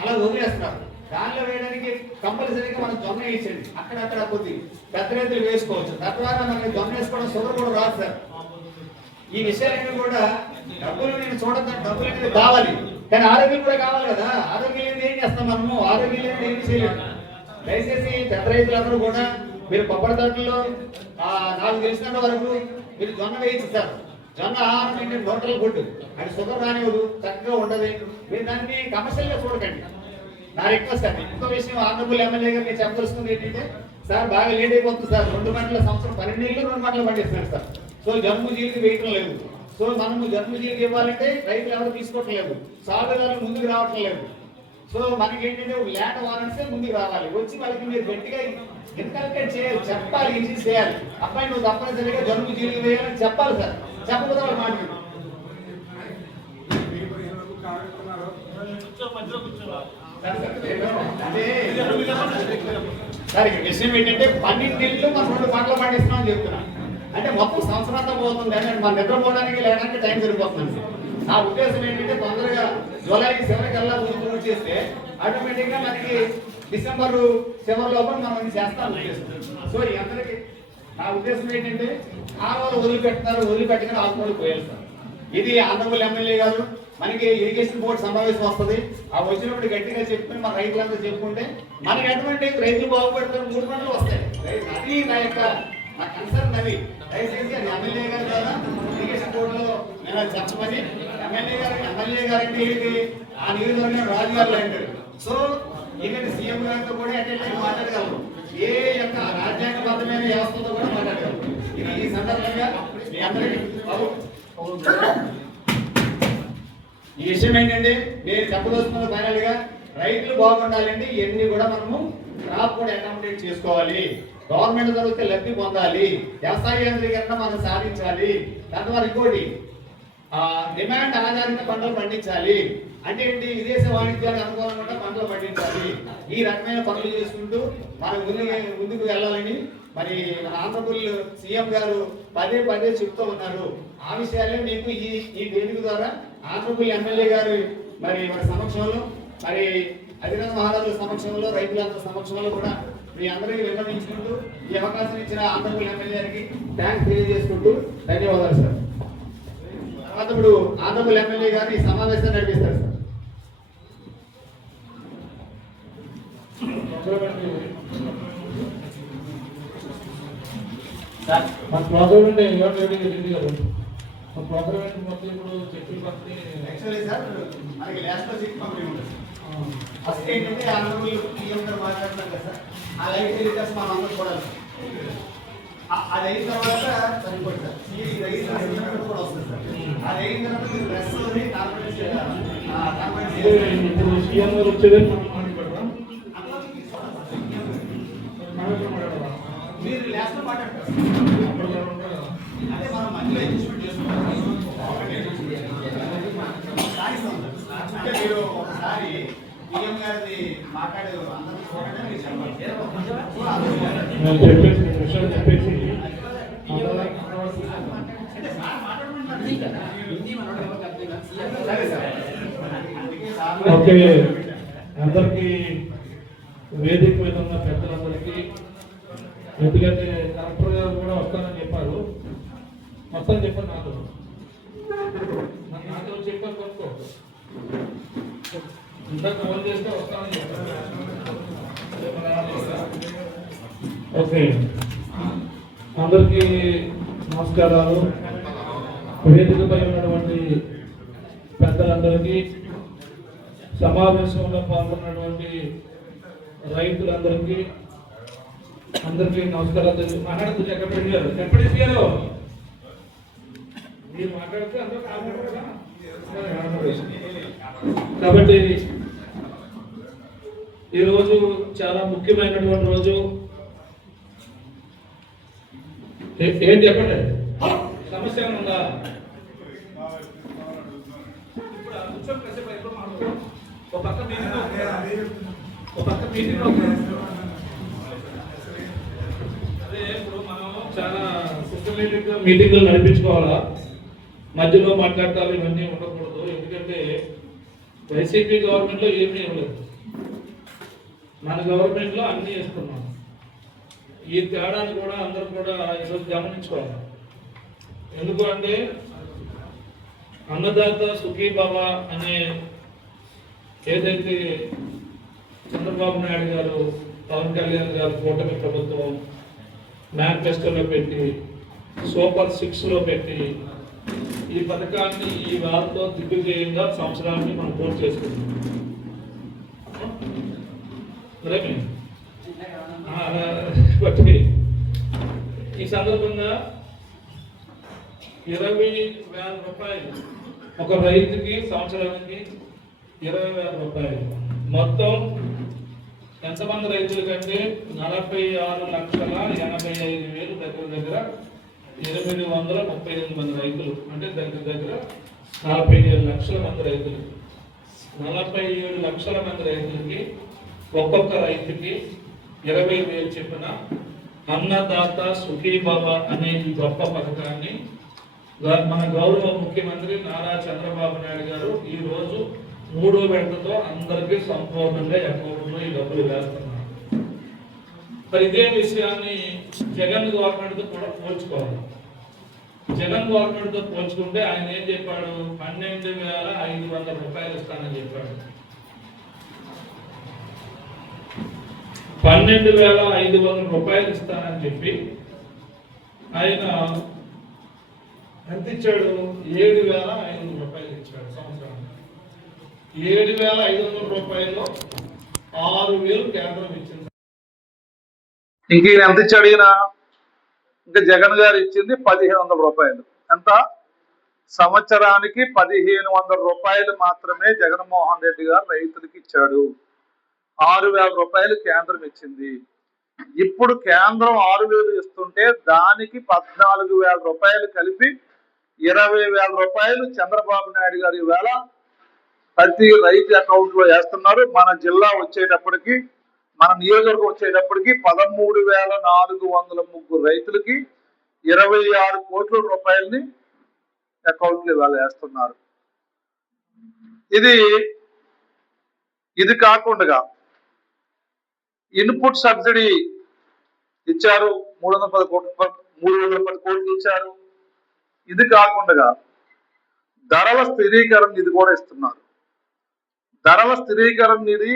అలా వదిలేస్తున్నారు. దానిలో వేయడానికి కంపల్సరీగా మనం జొన్న వేసేది అక్కడక్కడ కొద్ది పెద్ద రైతులు వేసుకోవచ్చు. తద్వారా మనకి జొన్న వేసుకోవడం షుగర్ కూడా రాదు సార్. ఈ విషయాలన్నీ కూడా డబ్బులు నేను చూడద్దాను, డబ్బులు అనేది కావాలి కానీ ఆరోగ్యం కూడా కావాలి కదా. ఆరోగ్యం అనేది ఏం చేస్తాం మనము, ఆరోగ్యం అనేది ఏం చేయలేము. దయచేసి పెద్ద రైతులందరూ కూడా మీరు కొబ్బరి తోటల్లో నాకు తెలిసినంత వరకు మీరు జొన్న వేయించి సార్. జొన్న ఆహారం ఏంటి, టోటల్ ఫుడ్, అది షుగర్ రానివ్వదు, చక్కగా ఉండదు. మీరు దాన్ని కమర్షియల్ గా చూడకండి, నా రిక్వెస్ట్ అండి. ఇంకో విషయం ఆనరబుల్ ఎమ్మెల్యే గారు నేను చెప్పదలుచుకుంది ఏంటంటే సార్ బాగా లేట్ అయిపోతుంది సార్. 2 పంటల సంవత్సరం 12 నెలలు 2 పంటలు పండిస్తున్నారు సార్. సో జన్ము జీవికి వేయటం లేదు. సో మనము జన్ము జీవికి ఇవ్వాలంటే రైతులు ఎవరు తీసుకోవటం లేదు, సాగుదారులు ముందుకు రావటం లేదు. సో మనకి ఏంటంటే ల్యాండ్ వారెంట్సే ముందుకు రావాలి. వచ్చి వాళ్ళకి మీరు గట్టిగా ఇన్కల్కేట్ చేయాలి, చెప్పాలి, ఇది చేయాలి. అబ్బాయి నువ్వు తప్పనిసరిగా జన్ము జీవికి వేయాలని చెప్పాలి సార్. చెప్పకపోతే వాళ్ళు మాట సార్. విషయం ఏంటంటే 12 నెలలు మనం 2 పంటలు పండిస్తున్నాం అని చెప్తున్నా. అంటే మొత్తం సంవత్సరంతో పోతుంది అంటే మన నిద్రపోవడానికి లేడానికి టైం సరిపోతుంది. నా ఉద్దేశం ఏంటంటే తొందరగా జూలై చివరికల్లా పూర్తి చేస్తే ఆటోమేటిక్ గా మనకి డిసెంబర్ చివరి లోపల మనం చేస్తాం ఉద్దేశం. సో ఈ అందరికి నా ఉద్దేశం ఏంటంటే కాలువలు వదిలిపెట్టుకుని ఆకుమూలు పోయాలి సార్. ఇది ఆనరబుల్ ఎమ్మెల్యే గారు మనకి ఇరిగేషన్ బోర్డు సమావేశం వస్తుంది. ఆ వచ్చినప్పుడు గట్టిగా చెప్పుకుని మన రైతులందరూ చెప్పుకుంటే మనకి అడ్వాంటేజ్, రైతులు బాగుపడతారు, 3 పంటలు వస్తాయి. అది నా కన్సర్న్. అది దయచేసి అది ఎమ్మెల్యే గారు కదా ఇరిగేషన్ బోర్డులో నేను చెప్పమని. ఎమ్మెల్యే గారు అంటే ఏంటి, ఆ నియోజకవర్గం రాజుగారు అంటారు. సో ఎందుకంటే సీఎం గారితో కూడా అటెండ్ అయ్యి మాట్లాడగలరు, ఏ యొక్క రాజ్యాంగబద్ధమైన వ్యవస్థతో కూడా మాట్లాడగలరు. ఇది ఈ సందర్భంగా మీ అందరికీ ఈ విషయం ఏంటంటే నేను చెప్పదలుచుకున్న ఫైనల్ గా రైతులు బాగుండాలంటే ఇవన్నీ కూడా మనము క్రాప్ కూడా అకామిడేట్ చేసుకోవాలి. గవర్నమెంట్ తరఫు లబ్ధి పొందాలి, వ్యవసాయ యాంత్రీకరణ మనం సాధించాలి. తద్వారా ఇంకోటి డిమాండ్ ఆధారిత పంటలు పండించాలి. అంటే ఏంటి, విదేశ వాణిజ్యానికి అనుకూలంగా పంటలు పండించాలి. ఈ రకమైన పనులు చేసుకుంటూ మనం ముందుకు వెళ్ళాలని మరి మన ఆంధ్రప్రదేశ్ సీఎం గారు పదే చెప్తూ ఉన్నారు. ఆ విషయాలే మీకు ఈ వేదిక ద్వారా ఆంధ్రప్రదేశ్ ఎమ్మెల్యే గారు మరి సమక్షంలో, మరి అధినాథ మహారాజుల సమక్షంలో, రైతులందరి సమక్షంలో కూడా మీ అందరికీ విన్నవించుకుంటూ ఈ అవకాశం ఇచ్చిన ఆంధ్రప్రదేశ్ ఎమ్మెల్యే గారికి థ్యాంక్స్ తెలియజేసుకుంటూ ధన్యవాదాలు సార్. తర్వాత ఇప్పుడు ఆంధ్రప్రదేశ్ ఎమ్మెల్యే గారు ఈ సమావేశాన్ని నడిపిస్తారు సార్. మన ప్రోగ్రామ్ అంటే రెడ్డి గారు మన ప్రోగ్రామ్ మొత్తం ఇప్పుడు చెట్లు పంపిణీ యాక్చువల్లీ సార్ మనకి లాస్ట్ లో చెక్ పంపిణీ ఉంటుంది. ఫస్ట్ ఏంటంటే ఆంధ్రప్రదేశ్ సీఎం గారు మాట్లాడుతున్నారు కదా సార్, ఆ లైఫ్ టెలికాస్ట్ మనం అందరూ చూడాలి. అది అయిన తర్వాత సరిపోతుంది సార్. ఇది అయిన తర్వాత కూడా వస్తుంది సార్. అది అయిన తర్వాత మీరు ప్రెస్ ఇప్పుడు సీఎం గారు వచ్చేది మీరు లాస్ట్ లో మాట్లాడతారు. అదే మనం మధ్యలో అడ్జస్ట్మెంట్ చేసుకోవాలి. అంటే మీరు ఒకసారి సీఎం గారిది మాట్లాడే అందరూ చూడండి, మీరు చెప్పాలి. చెప్పేసి ఓకే, అందరికీ వేదిక మీద ఉన్న పెద్దలందరికీ, ఎందుకంటే కలెక్టర్ గారు కూడా వస్తానని చెప్పారు. మొత్తం చెప్పండి నాతో చెప్పారు కొనుక్కో, ఇంత ఫోన్ చేస్తే వస్తానని చెప్పారు. ఓకే, అందరికీ నమస్కారాలు. వేదికపై ఉన్నటువంటి పెద్దలందరికీ, సమావేశంలో పాల్గొన్నటువంటి రైతులందరికీ అందరికీ నమస్కారాలు. మాట్లాడుతుంది ఎంపీడీ గారు, ఎంపీడీ గారు మీరు మాట్లాడితే అందరూ కాబట్టి ఈరోజు చాలా ముఖ్యమైనటువంటి రోజు. ఏం చెప్పండి, సమస్య ఉందా? ఒక పక్క మీటింగ్ అదే ఇప్పుడు మనం చాలా సిస్టమేటిక్ మీటింగ్లు నడిపించుకోవాలా, మధ్యలో మాట్లాడతారు, ఇవన్నీ ఉండకూడదు. ఎందుకంటే వైసీపీ గవర్నమెంట్లో ఏమీ ఇవ్వలేదు, మన గవర్నమెంట్లో అన్నీ ఇస్తున్నాం. ఈ తేడాన్ని కూడా అందరూ కూడా ఈరోజు గమనించుకోవాలి. ఎందుకు అంటే అన్నదాత సుఖీభవ అనే ఏదైతే చంద్రబాబు నాయుడు గారు, పవన్ కళ్యాణ్ గారు కూటమి ప్రభుత్వం మేనిఫెస్టోలో పెట్టి, సూపర్ 6లో పెట్టి ఈ పథకాన్ని ఈ వారంలో దిగ్విజయంగా సంవత్సరాన్ని మనం పూర్తి చేసుకుంటాం. ఈ సందర్భంగా 20,000 రూపాయలు ఒక రైతుకి సంవత్సరానికి 20,000 రూపాయలు. మొత్తం ఎంతమంది రైతుల కంటే 46,85,000 దగ్గర 838 మంది రైతులు, అంటే దగ్గర 47 లక్షల మంది రైతులు. 47 లక్షల మంది రైతులకి ఒక్కొక్క రైతుకి 20,000 చెప్పిన అన్నదాత సుఖీభవ అనే ఈ గొప్ప పథకాన్ని మన గౌరవ ముఖ్యమంత్రి నారా చంద్రబాబు నాయుడు గారు ఈ రోజు 3వ విడతతో అందరికీ సంపూర్ణంగా అకౌంట్లో ఈ డబ్బులు వేస్తున్నారు. మరి ఇదే విషయాన్ని జగన్ గవర్నమెంట్తో కూడా పోల్చుకోవాలి. జగన్ గవర్నమెంట్తో పోల్చుకుంటే ఆయన ఏం చెప్పాడు? 12,500 రూపాయలు ఇస్తానని చెప్పాడు. 12,500 రూపాయలు ఇస్తానని చెప్పి ఆయన ఎంత ఇచ్చాడు? 7,500 రూపాయలు ఇచ్చాడు సంవత్సరానికి. 7,500 రూపాయలు 6,000 కేంద్రం ఇచ్చింది. ఇంక ఈయన ఎంత ఇచ్చాడు? ఈయన ఇంకా జగన్ గారు ఇచ్చింది 1,500 రూపాయలు. ఎంత? సంవత్సరానికి 1,500 రూపాయలు మాత్రమే జగన్మోహన్ రెడ్డి గారు రైతులకి ఇచ్చాడు. 6,000 రూపాయలు కేంద్రం ఇచ్చింది. ఇప్పుడు కేంద్రం 6,000 ఇస్తుంటే దానికి 14,000 రూపాయలు కలిపి 20,000 రూపాయలు చంద్రబాబు నాయుడు గారు ఈవేళ ప్రతి రైతు అకౌంట్ లో వేస్తున్నారు. మన జిల్లా వచ్చేటప్పటికి, మన నియోజకవర్గం వచ్చేటప్పటికి 13,403 రైతులకి 26 కోట్ల రూపాయలని అకౌంట్లు ఇవాళ వేస్తున్నారు. ఇది కాకుండా ఇన్పుట్ సబ్సిడీ ఇచ్చారు, 310 కోట్లు ఇచ్చారు. ఇది కాకుండా ధరల స్థిరీకరణ నిధి కూడా ఇస్తున్నారు. ధరల స్థిరీకరణ నిధి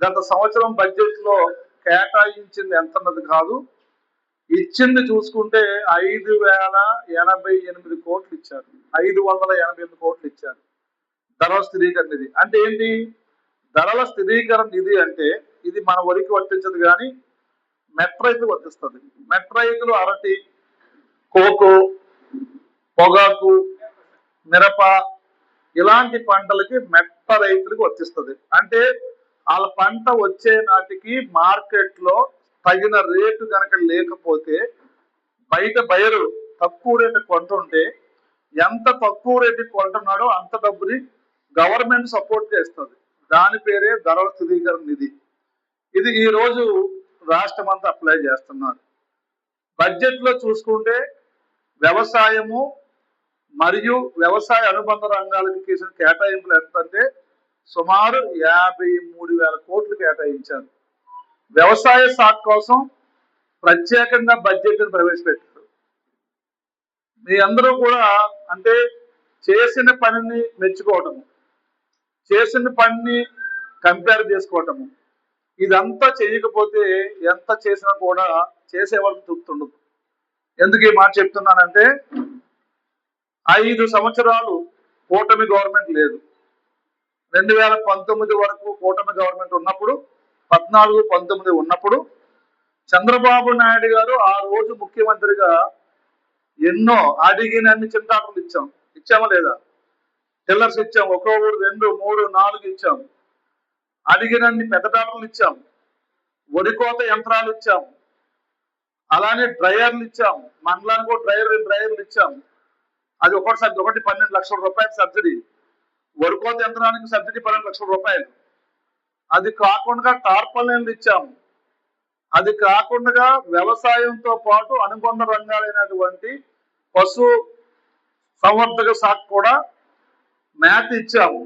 గత సంవత్సరం బడ్జెట్ లో కేటాయించింది ఎంతన్నది కాదు, ఇచ్చింది చూసుకుంటే 5,088 కోట్లు ఇచ్చారు. 588 కోట్లు ఇచ్చారు ధరల స్థిరీకరణ నిధి. అంటే ఏంటి? ధరల స్థిరీకరణ నిధి అంటే ఇది మన వరికి వర్తించదు, కానీ మెట్ట రైతులు వర్తిస్తుంది. మెట్ట రైతులు అరటి, కోకో, పొగాకు, మిరప ఇలాంటి పంటలకి మెట్ట రైతులకు వర్తిస్తుంది. అంటే వాళ్ళ పంట వచ్చే నాటికి మార్కెట్ లో తగిన రేటు కనుక లేకపోతే, బయట బయరు తక్కువ రేటు కొంటుంటే ఎంత తక్కువ రేటు కొంటున్నాడో అంత డబ్బుని గవర్నమెంట్ సపోర్ట్ చేస్తుంది. దాని పేరే ధరల స్థిరీకరణ నిధి. ఇది ఈ రోజు రాష్ట్రం అంతా అప్లై చేస్తున్నారు. బడ్జెట్ లో చూసుకుంటే వ్యవసాయము మరియు వ్యవసాయ అనుబంధ రంగాలకు చేసిన కేటాయింపులు ఎంత అంటే సుమారు 53,000 కోట్లు కేటాయించారు. వ్యవసాయ శాఖ కోసం ప్రత్యేకంగా బడ్జెట్ను ప్రవేశపెట్టారు. మీ అందరూ కూడా అంటే చేసిన పనిని మెచ్చుకోవటము, చేసిన పనిని కంపేర్ చేసుకోవటము, ఇదంతా చేయకపోతే ఎంత చేసినా కూడా చేసేవాళ్ళకి తృప్తి ఉండదు. ఎందుకు ఈ మాట చెప్తున్నానంటే 5 సంవత్సరాలు కూటమి గవర్నమెంట్ లేదు. 2019 వరకు కూటమి గవర్నమెంట్ ఉన్నప్పుడు, 14-19 ఉన్నప్పుడు చంద్రబాబు నాయుడు గారు ఆ రోజు ముఖ్యమంత్రిగా ఎన్నో అడిగినన్ని చింతాటలు ఇచ్చామా లేదా? టిల్లర్స్ ఇచ్చాం, 1, 2, 3, 4 ఇచ్చాం. అడిగినన్ని పెద్ద టాటర్లు ఇచ్చాం, వడికోత యంత్రాలు ఇచ్చాం, అలానే డ్రైయర్లు ఇచ్చాం. మండలానికి ఒక డ్రైయర్, 2 డ్రైయర్లు ఇచ్చాం. అది ఒకటి 12 లక్షల రూపాయలు సబ్సిడీ. వరికోత యంత్రానికి సబ్సిడీ 12 లక్షల రూపాయలు. అది కాకుండా టార్పలైన్లు ఇచ్చాము. అది కాకుండా వ్యవసాయంతో పాటు అనుబంధ రంగాలైనటువంటి పశు సంవర్ధక శాఖ కూడా మేత ఇచ్చాము.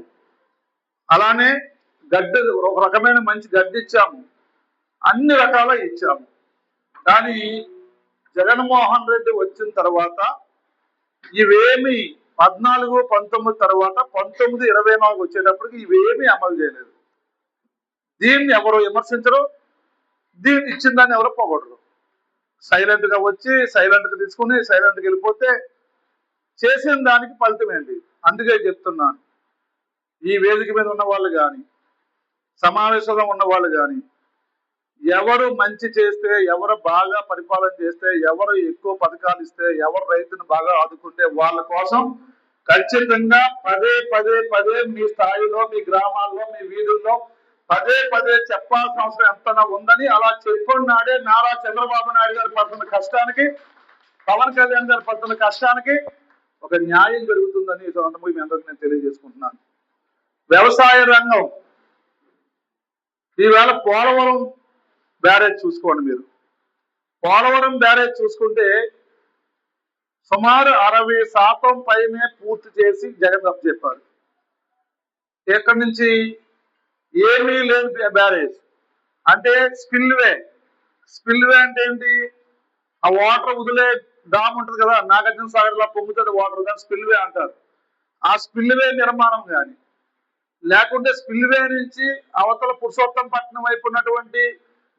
అలానే గడ్డి, ఒక రకమైన మంచి గడ్డి ఇచ్చాము. అన్ని రకాల ఇచ్చాము. కానీ జగన్మోహన్ రెడ్డి వచ్చిన తర్వాత ఇవేమి 14-19 తర్వాత 19-24 వచ్చేటప్పటికి ఇవేమీ అమలు చేయలేదు. దీన్ని ఎవరు విమర్శించరు, దీన్ని ఇచ్చిన దాన్ని ఎవరు పోగొట్టరు. సైలెంట్ గా వచ్చి సైలెంట్ గా తీసుకుని సైలెంట్గా వెళ్ళిపోతే చేసిన దానికి ఫలితం ఏంటి? అందుకే చెప్తున్నాను, ఈ వేదిక మీద ఉన్న వాళ్ళు కానీ, సమావేశంలో ఉన్న వాళ్ళు కానీ, ఎవరు మంచి చేస్తే, ఎవరు బాగా పరిపాలన చేస్తే, ఎవరు ఎక్కువ పథకాలు ఇస్తే, ఎవరు రైతును బాగా ఆదుకుంటే వాళ్ళ కోసం ఖచ్చితంగా పదే మీ స్థాయిలో, మీ గ్రామాల్లో, మీ వీధుల్లో పదే చెప్పాల్సిన అవసరం ఎంతనా ఉందని అలా చెప్పున్నాడే నారా చంద్రబాబు నాయుడు గారు పడుతున్న కష్టానికి, పవన్ కళ్యాణ్ గారు పడుతున్న కష్టానికి ఒక న్యాయం జరుగుతుందని ఈ సందర్భంగా మీ అందరికీ నేను తెలియజేసుకుంటున్నాను. వ్యవసాయ రంగం ఈవేళ పోలవరం బ్యారేజ్ చూసుకోండి. మీరు పోలవరం బ్యారేజ్ చూసుకుంటే సుమారు 60% పైనే పూర్తి చేసి జగన్ చెప్పారు. ఎక్కడి నుంచి ఏమీ లేదు బ్యారేజ్ అంటే స్పిల్వే అంటే ఏంటి? ఆ వాటర్ వదిలే డామ్ ఉంటుంది కదా, నాగార్జున సాగర్ లా పొంగుతుంది వాటర్, దాన్ని స్పిల్వే అంటారు. ఆ స్పిల్వే నిర్మాణం కానీ, లేకుంటే స్పిల్వే నుంచి అవతల పురుషోత్తంపట్నం వైపు ఉన్నటువంటి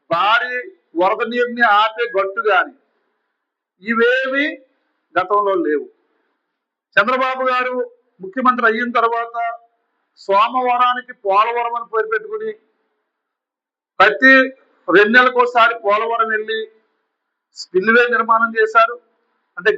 భారీ వరద నీరుని ఆపే గట్టు కానీ, ఇవేవి గతంలో లేవు. చంద్రబాబు గారు ముఖ్యమంత్రి అయిన తర్వాత సోమవారానికి పోలవరం అని పేరు పెట్టుకుని ప్రతి 2 నెలలకోసారి పోలవరం వెళ్ళి స్పిల్వే నిర్మాణం చేశారు. అంటే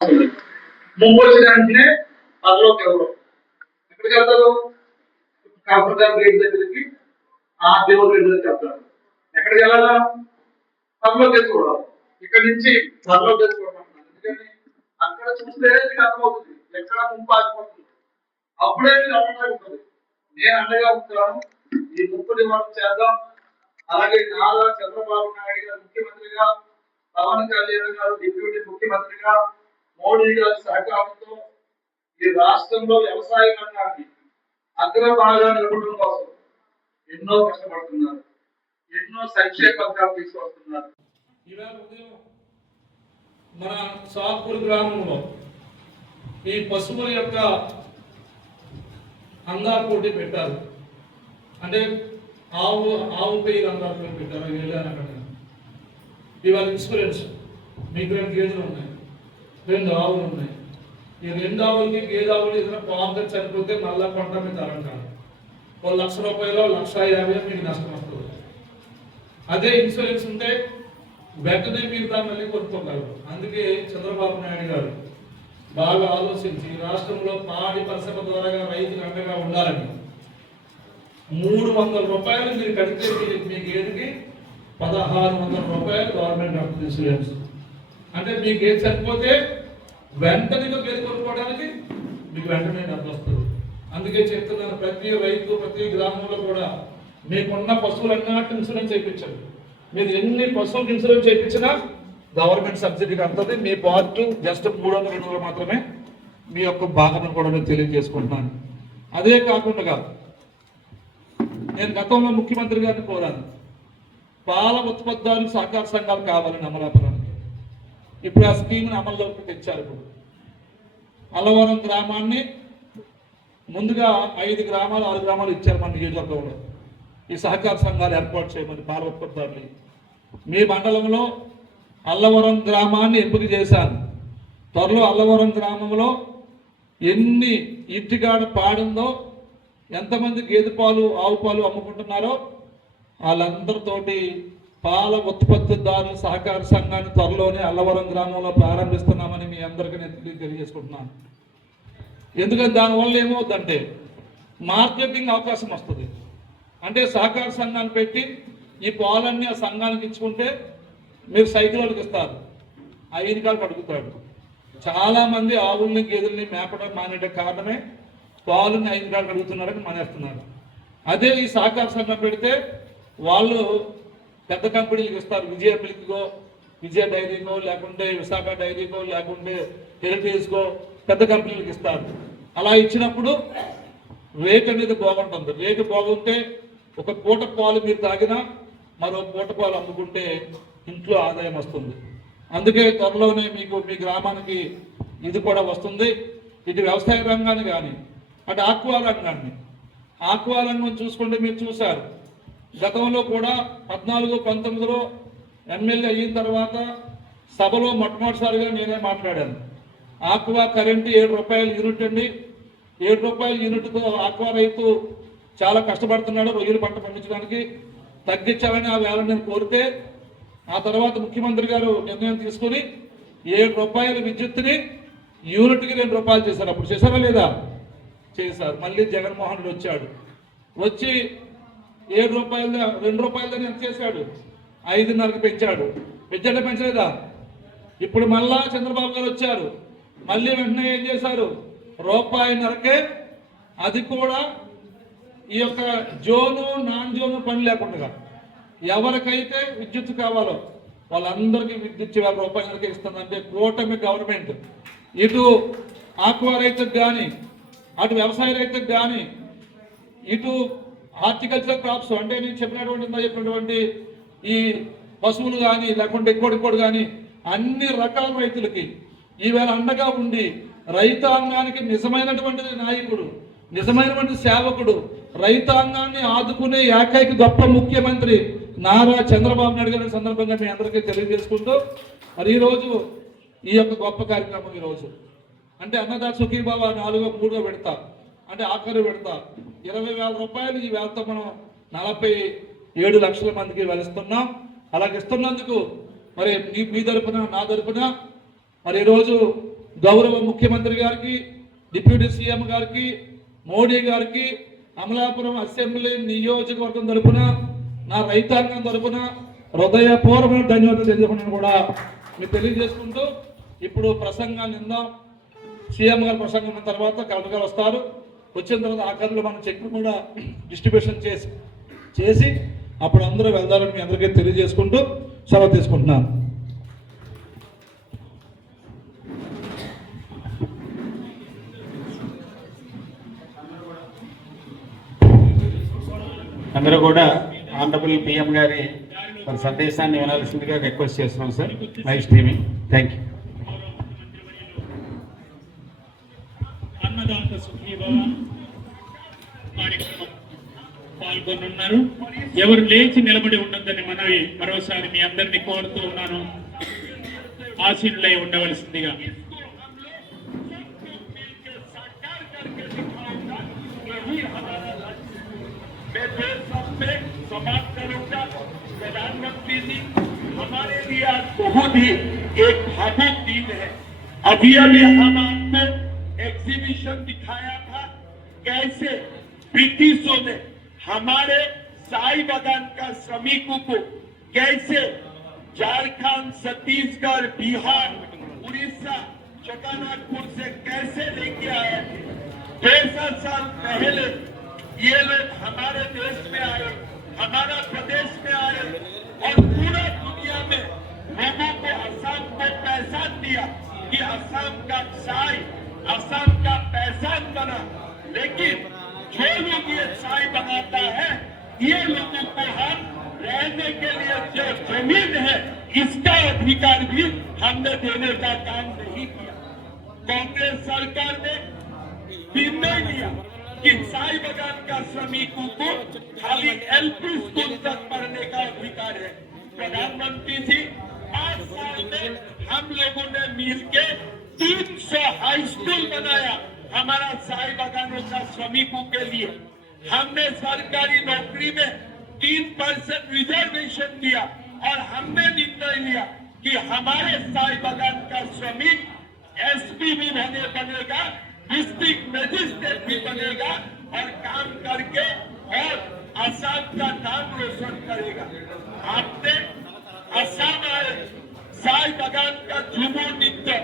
ముందు వచ్చిన వెంటనే పనిలోకి ఎవరు ఎక్కడికి వెళ్తారు? కాపుర్ గారి గేట్ దగ్గరికి, ఆ దేవుడి గేట్ దగ్గరికి వెళ్తారు. ఎక్కడికి వెళ్ళాలా? పనిలోకి తెచ్చుకోవడం. ఇక్కడ నుంచి పనిలోకి తెచ్చుకోవడం. ఎందుకని అక్కడ చూస్తే మీకు అర్థమవుతుంది ఎక్కడ ముంపు ఆగిపోతుంది. అప్పుడే మీరు అండగా ఉంటుంది. నేను అండగా ఉంటాను. ఈ ముప్పు నివారణ చేద్దాం. అలాగే నారా చంద్రబాబు నాయుడు గారు ముఖ్యమంత్రిగా, పవన్ కళ్యాణ్ గారు డిప్యూటీ ముఖ్యమంత్రిగా, మోడీ గారి సహకారంతో ఈ రాష్ట్రంలో వ్యవసాయ రంగాన్ని అగ్రభాగా నిలపడం కోసం ఎన్నో కష్టపడుతున్నారు. ఎన్నో సంక్షేమ పథకాలు తీసుకొస్తున్నారు. ఈవేళ ఉదయం మన సాత్పూర్ గ్రామంలో ఈ పశువుల యొక్క అందాల పోటీ పెట్టారు. అంటే ఆవు పేరు అందాల పోటీ పెట్టారు. వెళ్ళాను అక్కడ. ఇవాళ ఇన్సూరెన్స్ మీకు 2 గేదెలు ఉన్నాయి, 2 ఆవులు ఉన్నాయి. ఈ 2 ఆవులకి గేదె ఆవులు ఏదైనా పాముగా చనిపోతే మళ్ళా పంట మీద తరంటారు. ఓ ₹1,00,000 1,50,000 మీకు నష్టం వస్తుంది. అదే ఇన్సూరెన్స్ ఉంటే వెంటనే మీరు దాన్ని మళ్ళీ కొనుక్కోగలరు. అందుకే చంద్రబాబు నాయుడు గారు బాగా ఆలోచించి రాష్ట్రంలో పాడి పరిశ్రమ ద్వారా రైతులు అండగా ఉండాలని ₹300 మీరు కడితే మీకు ఏదికి ₹1,600 గవర్నమెంట్ ఇన్సూరెన్స్. అంటే మీకు ఏది సరిపోతే వెంటనే గేదె కొనుక్కోవడానికి మీకు వెంటనే డబ్బు వస్తుంది. అందుకే చెప్తున్నాను, ప్రతి రైతు ప్రతి గ్రామంలో కూడా మీకున్న పశువులన్నిటి ఇన్సూరెన్స్ చేయించండి. మీరు ఎన్ని పశువులకు ఇన్సూరెన్స్ చేయించినా గవర్నమెంట్ సబ్సిడీకి వస్తుంది. మీ పార్ట్ జస్ట్ 300 మాత్రమే మీ యొక్క భాగం కూడా నేను తెలియజేసుకుంటున్నాను. అదే కాకుండా నేను గతంలో ముఖ్యమంత్రి గారిని కోరాను, పాల ఉత్పత్తిదారులు సహకార సంఘాలు కావాలని అమలాపురానికి. ఇప్పుడు ఆ స్కీమ్ని అమల్లోకి తెచ్చారు. ఇప్పుడు అల్లవరం గ్రామాన్ని ముందుగా 5 గ్రామాలు 6 గ్రామాలు ఇచ్చారు మన నియోజకవర్గంలో. ఈ సహకార సంఘాలు ఏర్పాటు చేయమని పాల ఉత్పత్తిదారులు. మీ మండలంలో అల్లవరం గ్రామాన్ని ఎంపిక చేశాను. త్వరలో అల్లవరం గ్రామంలో ఎన్ని ఇంటికాడ పాడిందో, ఎంతమంది గేదె పాలు ఆవు పాలు అమ్ముకుంటున్నారో వాళ్ళందరితోటి పాల ఉత్పత్తిదారుల సహకార సంఘాన్ని త్వరలోనే అల్లవరం గ్రామంలో ప్రారంభిస్తున్నామని మీ అందరికీ నేను తెలియజేసుకుంటున్నాను. ఎందుకంటే దానివల్ల ఏమవుతుందంటే మార్కెటింగ్ అవకాశం వస్తుంది. అంటే సహకార సంఘాన్ని పెట్టి ఈ పాలన్నీ ఆ సంఘానికి ఇచ్చుకుంటే మీరు సైకిల్ వాళ్ళకి ఇస్తారు, 5 కాళ్ళు అడుగుతాడు. చాలామంది ఆవుల్ని గేదెల్ని మేపడం మానేట కారణమే పాలుని 5 కాళ్ళు అడుగుతున్నారని మానేస్తున్నారు. అదే ఈ సహకార సంఘం పెడితే వాళ్ళు పెద్ద కంపెనీలకు ఇస్తారు. విజయ మిల్క్కో, విజయ డైరీకో, లేకుంటే విశాఖ డైరీకో, లేకుంటే హెరిటేజ్కో పెద్ద కంపెనీలకు ఇస్తారు. అలా ఇచ్చినప్పుడు రేట్ అనేది బాగుంటుంది. రేటు బాగుంటే ఒక పూట పాలు మీరు తాగినా మరో పూట పాలు అమ్ముకుంటే ఇంట్లో ఆదాయం వస్తుంది. అందుకే త్వరలోనే మీకు మీ గ్రామానికి ఇది కూడా వస్తుంది. ఇటు వ్యవసాయ రంగాన్ని కానీ అటు ఆక్వా రంగం చూసుకుంటే మీరు చూశారు. గతంలో కూడా 14-19లో ఎమ్మెల్యే అయిన తర్వాత సభలో మొట్టమొదటిసారిగా నేనే మాట్లాడాను. ఆక్వా కరెంటు ₹7 యూనిట్ అండి. ₹7 యూనిట్తో ఆక్వా రైతు చాలా కష్టపడుతున్నాడు రొయ్యలు పంట పండించడానికి. తగ్గించాలని ఆ వేళ నేను కోరితే ఆ తర్వాత ముఖ్యమంత్రి గారు నిర్ణయం తీసుకుని ₹7 విద్యుత్తుని యూనిట్కి ₹2 చేశారు. అప్పుడు చేశారా లేదా? చేశారు. మళ్ళీ జగన్మోహన్ రెడ్డి వచ్చాడు. వచ్చి ₹7 ₹2 ఎంత చేశాడు? 5.5కి పెంచాడు. పెంచలేదా? ఇప్పుడు మళ్ళా చంద్రబాబు గారు వచ్చారు. మళ్ళీ వెంటనే ఏం చేశారు? ₹1.5కే అది కూడా ఈ యొక్క జోను నాన్ జోను పని లేకుండా ఎవరికైతే విద్యుత్ కావాలో వాళ్ళందరికీ విద్యుత్ ₹1.5కే ఇస్తుందంటే కూటమి గవర్నమెంట్ ఇటు ఆక్వా రైతుకు కానీ, అటు వ్యవసాయ రైతుకు కానీ, ఇటు హార్టికల్చర్ క్రాప్స్ అంటే నేను చెప్పినటువంటి ఈ పశువులు కానీ లేకుంటే ఇంకోటి కానీ అన్ని రకాల రైతులకి ఈవేళ అండగా ఉండి రైతాంగానికి నిజమైనటువంటి నాయకుడు, నిజమైనటువంటి సేవకుడు, రైతాంగాన్ని ఆదుకునే ఏకైక గొప్ప ముఖ్యమంత్రి నారా చంద్రబాబు నాయుడు గారి సందర్భంగా మీ అందరికీ తెలియజేసుకుంటూ మరి ఈరోజు ఈ యొక్క గొప్ప కార్యక్రమం ఈరోజు అంటే అన్నదాత సుఖీభావ 3వ విడత అంటే ఆఖరి విడత ₹20,000 ఈ వేళతో మనం 47 లక్షల మందికి వెళుస్తున్నాం. అలాగే ఇస్తున్నందుకు మరి మీ తరపున నా తరపున మరి ఈరోజు గౌరవ ముఖ్యమంత్రి గారికి, డిప్యూటీ సీఎం గారికి, మోడీ గారికి, అమలాపురం అసెంబ్లీ నియోజకవర్గం తరపున, నా రైతాంగం తరపున హృదయపూర్వకమైన ధన్యవాదాలు తెలియజేసుకుంటాను కూడా మీకు తెలియజేసుకుంటూ, ఇప్పుడు ప్రసంగాన్ని విందాం. సీఎం గారు ప్రసంగం ఉన్న తర్వాత కలెక్టర్ గారు వస్తారు. వచ్చిన తర్వాత ఆఖరిలో మనం చెక్లు కూడా డిస్ట్రిబ్యూషన్ చేసి అప్పుడు అందరూ వెళ్దారని మీ అందరికీ తెలియజేసుకుంటూ సెలవు తీసుకుంటున్నాను. అందరూ కూడా ఆనరబుల్ పిఎం గారి సందేశాన్ని వినాల్సిందిగా రిక్వెస్ట్ చేస్తున్నాం sir. Live streaming. Thank you. అన్నదాత సుఖీభవ కార్యక్రమం పాల్గొనున్నారు. ఎవరు లేచి నిలబడి ఉండొద్దని మనవి మరోసారి మీ అందరినీ కోరుతూ ఉన్నాను. ఆశీనులై ఉండవలసిందిగా. समाप्त करूंगा। प्रधानमंत्री जी, हमारे लिए आज बहुत ही एक भावुक दिन है। अभी हम आपको एग्जीबिशन दिखाया था कैसे ब्रिटिशों ने हमारे साई बागान का श्रमिकों को कैसे झारखंड, छत्तीसगढ़, बिहार, उड़ीसा, छोटानागपुर से कैसे लेके आए थे। 200 साल पहले ये लोग हमारे देश में आए, हमारा प्रदेश में आए और पूरा दुनिया में लोगों को असम को पहचान दिया कि असम का चाय असम का पहचान बना। लेकिन जो लोग ये चाय बनाता है, ये लोगों को हम रहने के लिए जो जमीन है इसका अधिकार भी हमने देने का काम नहीं किया। कांग्रेस सरकार ने निर्णय लिया कि चाय बागान का श्रमिकों को खाली एलपी स्कूल तक पढ़ने का अधिकार है। प्रधानमंत्री जी, 5 साल में हम लोगों ने मिलके 300 हाई स्कूल बनाया हमारा चाय बागानों का श्रमिकों के लिए। हमने सरकारी नौकरी में 3% रिजर्वेशन दिया और हमने निर्णय लिया कि हमारे चाय बागान का श्रमिक एसपी भी बनेगा, डिस्ट्रिक्ट मजिस्ट्रेट भी बनेगा और काम करके और असम का नाम रोशन करेगा। आपने असम आए, चाय बागान का झूमर नृत्य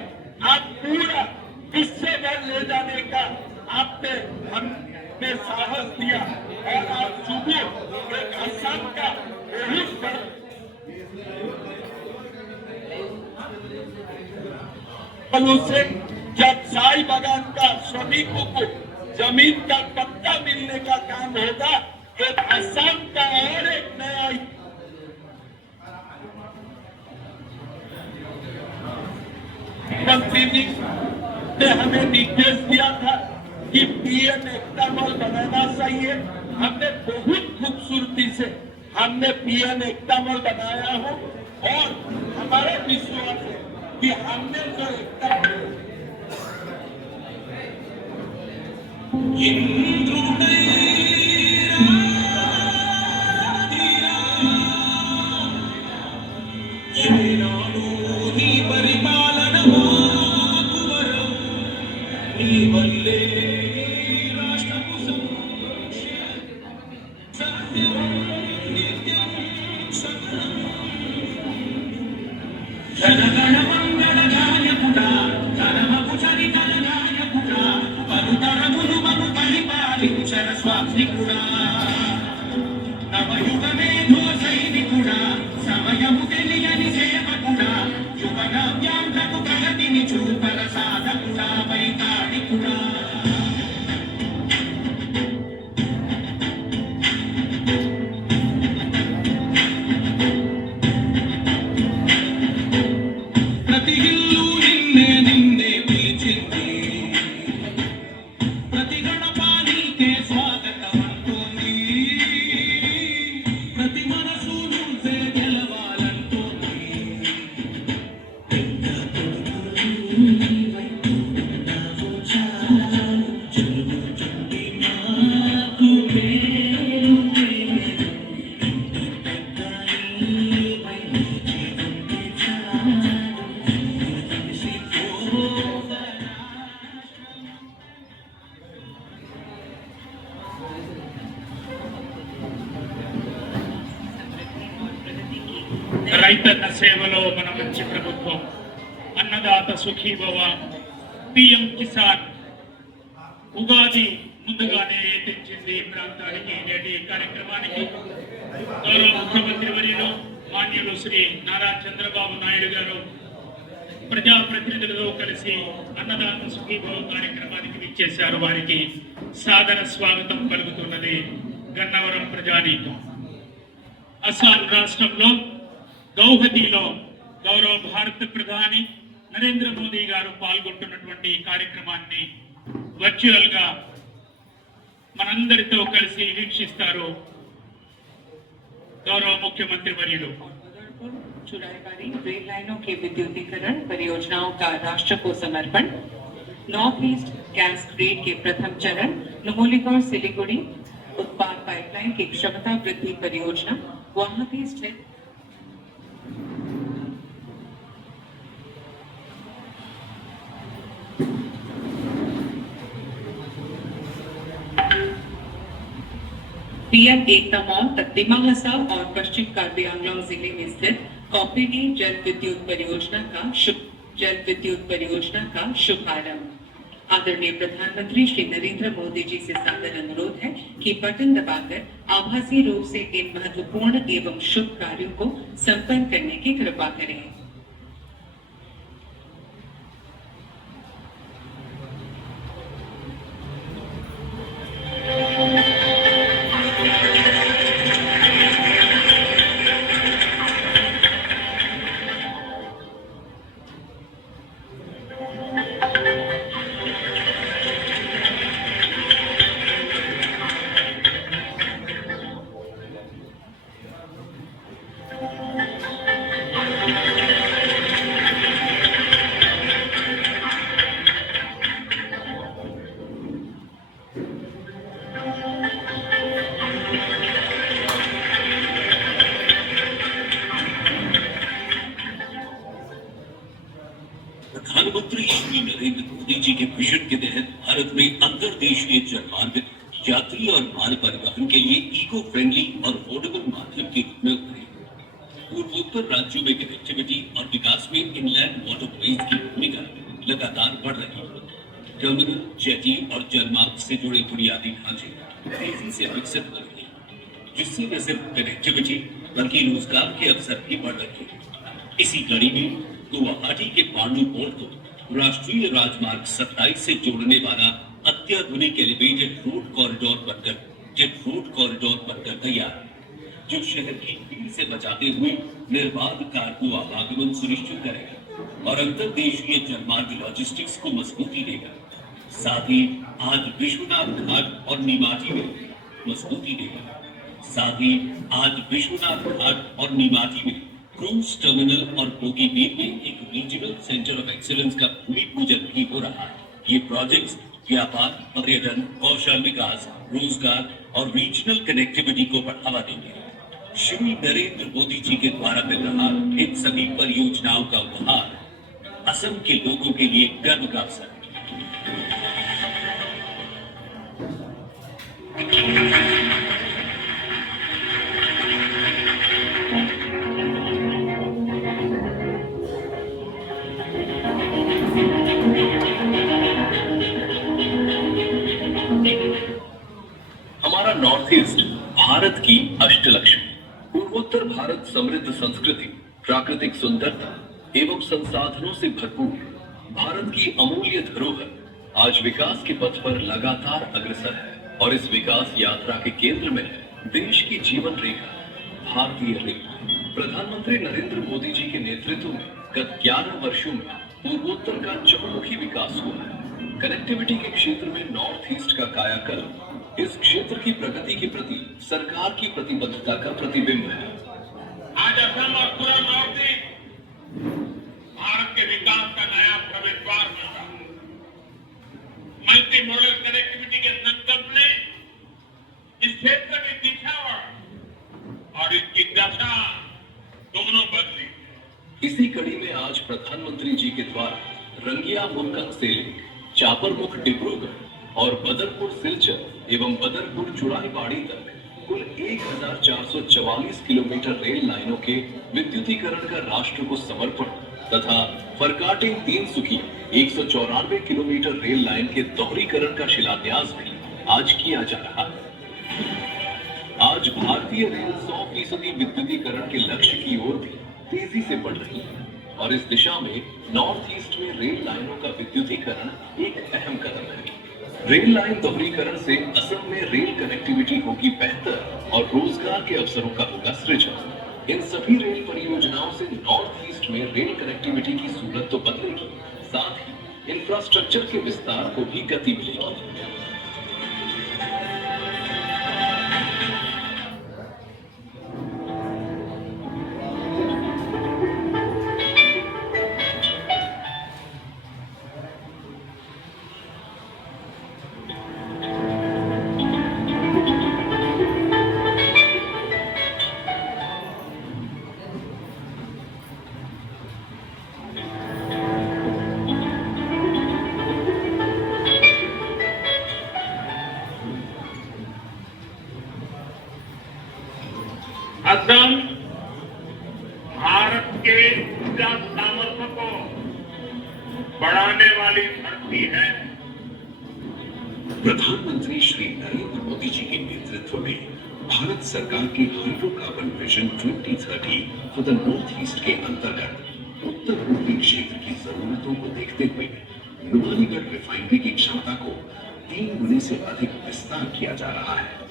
आप पूरा विश्व भर ले जाने का आपने हमने साहस दिया और आप झूमर एक असम का बहुत बड़ा से जब चाय बागान का श्रमिकों को जमीन का पट्टा मिलने का काम होगा, एक असम का और एक नया मंत्री जी ने हमें निर्देश दिया था कि पीएम एकता मॉल बनाना चाहिए। हमने बहुत खूबसूरती से हमने पीएम एकता मॉल बनाया हो और हमारा विश्वास है कि हमने जो एकता ప్రతి ఇల్లు నిన్నే నిన్నే పిలిచింది. రైతన్న సేవలో మన మంచి ప్రభుత్వం, అన్నదాత సుఖీభవ, పిఎం కిసాన్. ఉగాది ముందుగానే తెచ్చింది ప్రాంతానికి. నేటి కార్యక్రమానికి గౌరవ ముఖ్యమంత్రి వర్యులు మాన్యులు శ్రీ నారా చంద్రబాబు నాయుడు గారు ప్రజాప్రతినిధులతో కలిసి అన్నదాత సుఖీభవ కార్యక్రమానికి విచ్చేశారు. వారికి సాదర స్వాగతం పలుకుతున్నది గన్నవరం ప్రజానీకం. అస్సాం రాష్ట్రంలో గౌహతిలో గౌరవ భారత ప్రధాని నరేంద్ర మోదీ గారు పాల్గొంటున్నటువంటి ఈ కార్యక్రమాన్ని వర్చువల్ గా మనందరితో కలిసి వీక్షిస్తారు गौरव मुख्यमंत्री वर्युలు। चुराईबाड़ी रेल लाइनों के विद्युतीकरण परियोजनाओं का राष्ट्र को समर्पण। नॉर्थ ईस्ट गैस ग्रिड के प्रथम चरण नुमलीगढ़ सिलीगुड़ी उत्पाद पाइपलाइन की क्षमता वृद्धि परियोजना गुवाहाटी स्थित पीएम एकता मॉल तकदीमा हसाब और पश्चिम कार्बी आंगलोंग जिले में स्थित कॉपीडी जल विद्युत परियोजना का शुभारंभ। आदरणीय प्रधानमंत्री श्री नरेंद्र मोदी जी से सादर अनुरोध है कि बटन दबाकर आभासी रूप से इन महत्वपूर्ण एवं शुभ कार्यों को संपन्न करने की कृपा करें। प्रधानमंत्री श्री नरेंद्र मोदी जी के विजन के तहत भारत में अंतरदेशीय जलमार्ग यात्री और माल परिवहन के लिए इको फ्रेंडली और अफोर्डेबल माध्यम के रूप में उभरे। पूर्वोत्तर राज्यों में कनेक्टिविटी और विकास में इनलैंड वाटरवेज की भूमिका लगातार बढ़ रही है। टर्मिनल, जेटी और जलमार्ग से जुड़े बुनियादी ढांचे तेजी से विकसित हो रहे हैं, जिससे न सिर्फ कनेक्टिविटी बल्कि रोजगार के अवसर भी बढ़ रहे हैं। इसी कड़ी में गुवाहाटी के पांडु पोर्ट को राष्ट्रीय राजमार्ग 27 से जोड़ने वाला अत्याधुनिक एलिवेटेड रोड कॉरिडोर बनकर तैयार है, जो शहर की भीड़ से बचाते हुए निर्बाध कार्गो आवागमन सुनिश्चित करेगा और अंतरदेशीय जलमार्ग लॉजिस्टिक्स को मजबूती देगा। साथ ही आज विश्वनाथ घाट और नीमाटी में क्रूज टर्मिनल और बोगीबील में एक रीजनल सेंटर ऑफ एक्सीलेंस का भूमि पूजन भी हो रहा है। ये प्रोजेक्ट्स व्यापार, पर्यटन, कौशल विकास, रोजगार और रीजनल कनेक्टिविटी को बढ़ावा देंगे। श्री नरेंद्र मोदी जी के द्वारा मिल रहा इन सभी परियोजनाओं का उपहार असम के लोगों के लिए गर्व का अवसर है। हमारा नॉर्थ ईस्ट भारत की अष्टलक्ष्मी। पूर्वोत्तर भारत समृद्ध संस्कृति, प्राकृतिक सुंदरता एवं संसाधनों से भरपूर भारत की अमूल्य धरोहर आज विकास के पथ पर लगातार अग्रसर है और इस विकास यात्रा के केंद्र में है देश की जीवन रेखा भारतीय रेल। प्रधानमंत्री नरेंद्र मोदी जी के नेतृत्व में गत 11 वर्षों में पूर्वोत्तर का चहुमुखी विकास हुआ है। कनेक्टिविटी के क्षेत्र में नॉर्थ ईस्ट का कायाकल्प इस क्षेत्र की प्रगति के प्रति सरकार की प्रतिबद्धता का प्रतिबिंब है। आज असम और पूरा नॉर्थ ईस्ट भारत के विकास का नया प्रवेश द्वार बन रहा है। मल्टी मॉडल कनेक्टिविटी के संकल्प ने इस क्षेत्र की दिशा और इसकी दशा दोनों बदली। इसी कड़ी में आज प्रधानमंत्री जी के द्वारा रंगिया मुनकंग से चापरमुख डिब्रूगढ़ और बदरपुर सिलचर एवं बदरपुर चुराईबाड़ी तक कुल 1 1444 किलोमीटर रेल लाइनों के विद्युतीकरण का राष्ट्र को समर्पण तथा फरकाटिंग तीनसुकी 194 किलोमीटर रेल लाइन के दोहरीकरण का शिलान्यास भी आज किया जा रहा है। आज भारतीय रेल 100% विद्युतीकरण के लक्ष्य की ओर भी तेजी से बढ़ रही है और इस दिशा में नॉर्थ ईस्ट में रेल लाइनों का विद्युतीकरण एक अहम कदम है। रेल लाइन दोहरीकरण से असम में रेल कनेक्टिविटी होगी बेहतर और रोजगार के अवसरों का होगा सृजन। इन सभी रेल परियोजनाओं से नॉर्थ ईस्ट में रेल कनेक्टिविटी की सूरत तो बदलेगी, साथ ही इंफ्रास्ट्रक्चर के विस्तार को भी गति मिलेगी। असम भारत के ऊर्जा सामर्थ्य को बढ़ाने वाली धरती है। प्रधानमंत्री श्री नरेंद्र मोदी जी के नेतृत्व में भारत सरकार के hydrocarbon vision 2030 for the north east के अंतर्गत उत्तर पूर्वी क्षेत्र की जरूरतों को देखते हुए नुमालीगढ़ रिफाइनरी की क्षमता को 3 गुने से अधिक विस्तार किया जा रहा है।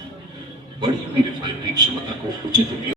बढ़ी हुई रिफाइनरी क्षमता को उचित उपयोग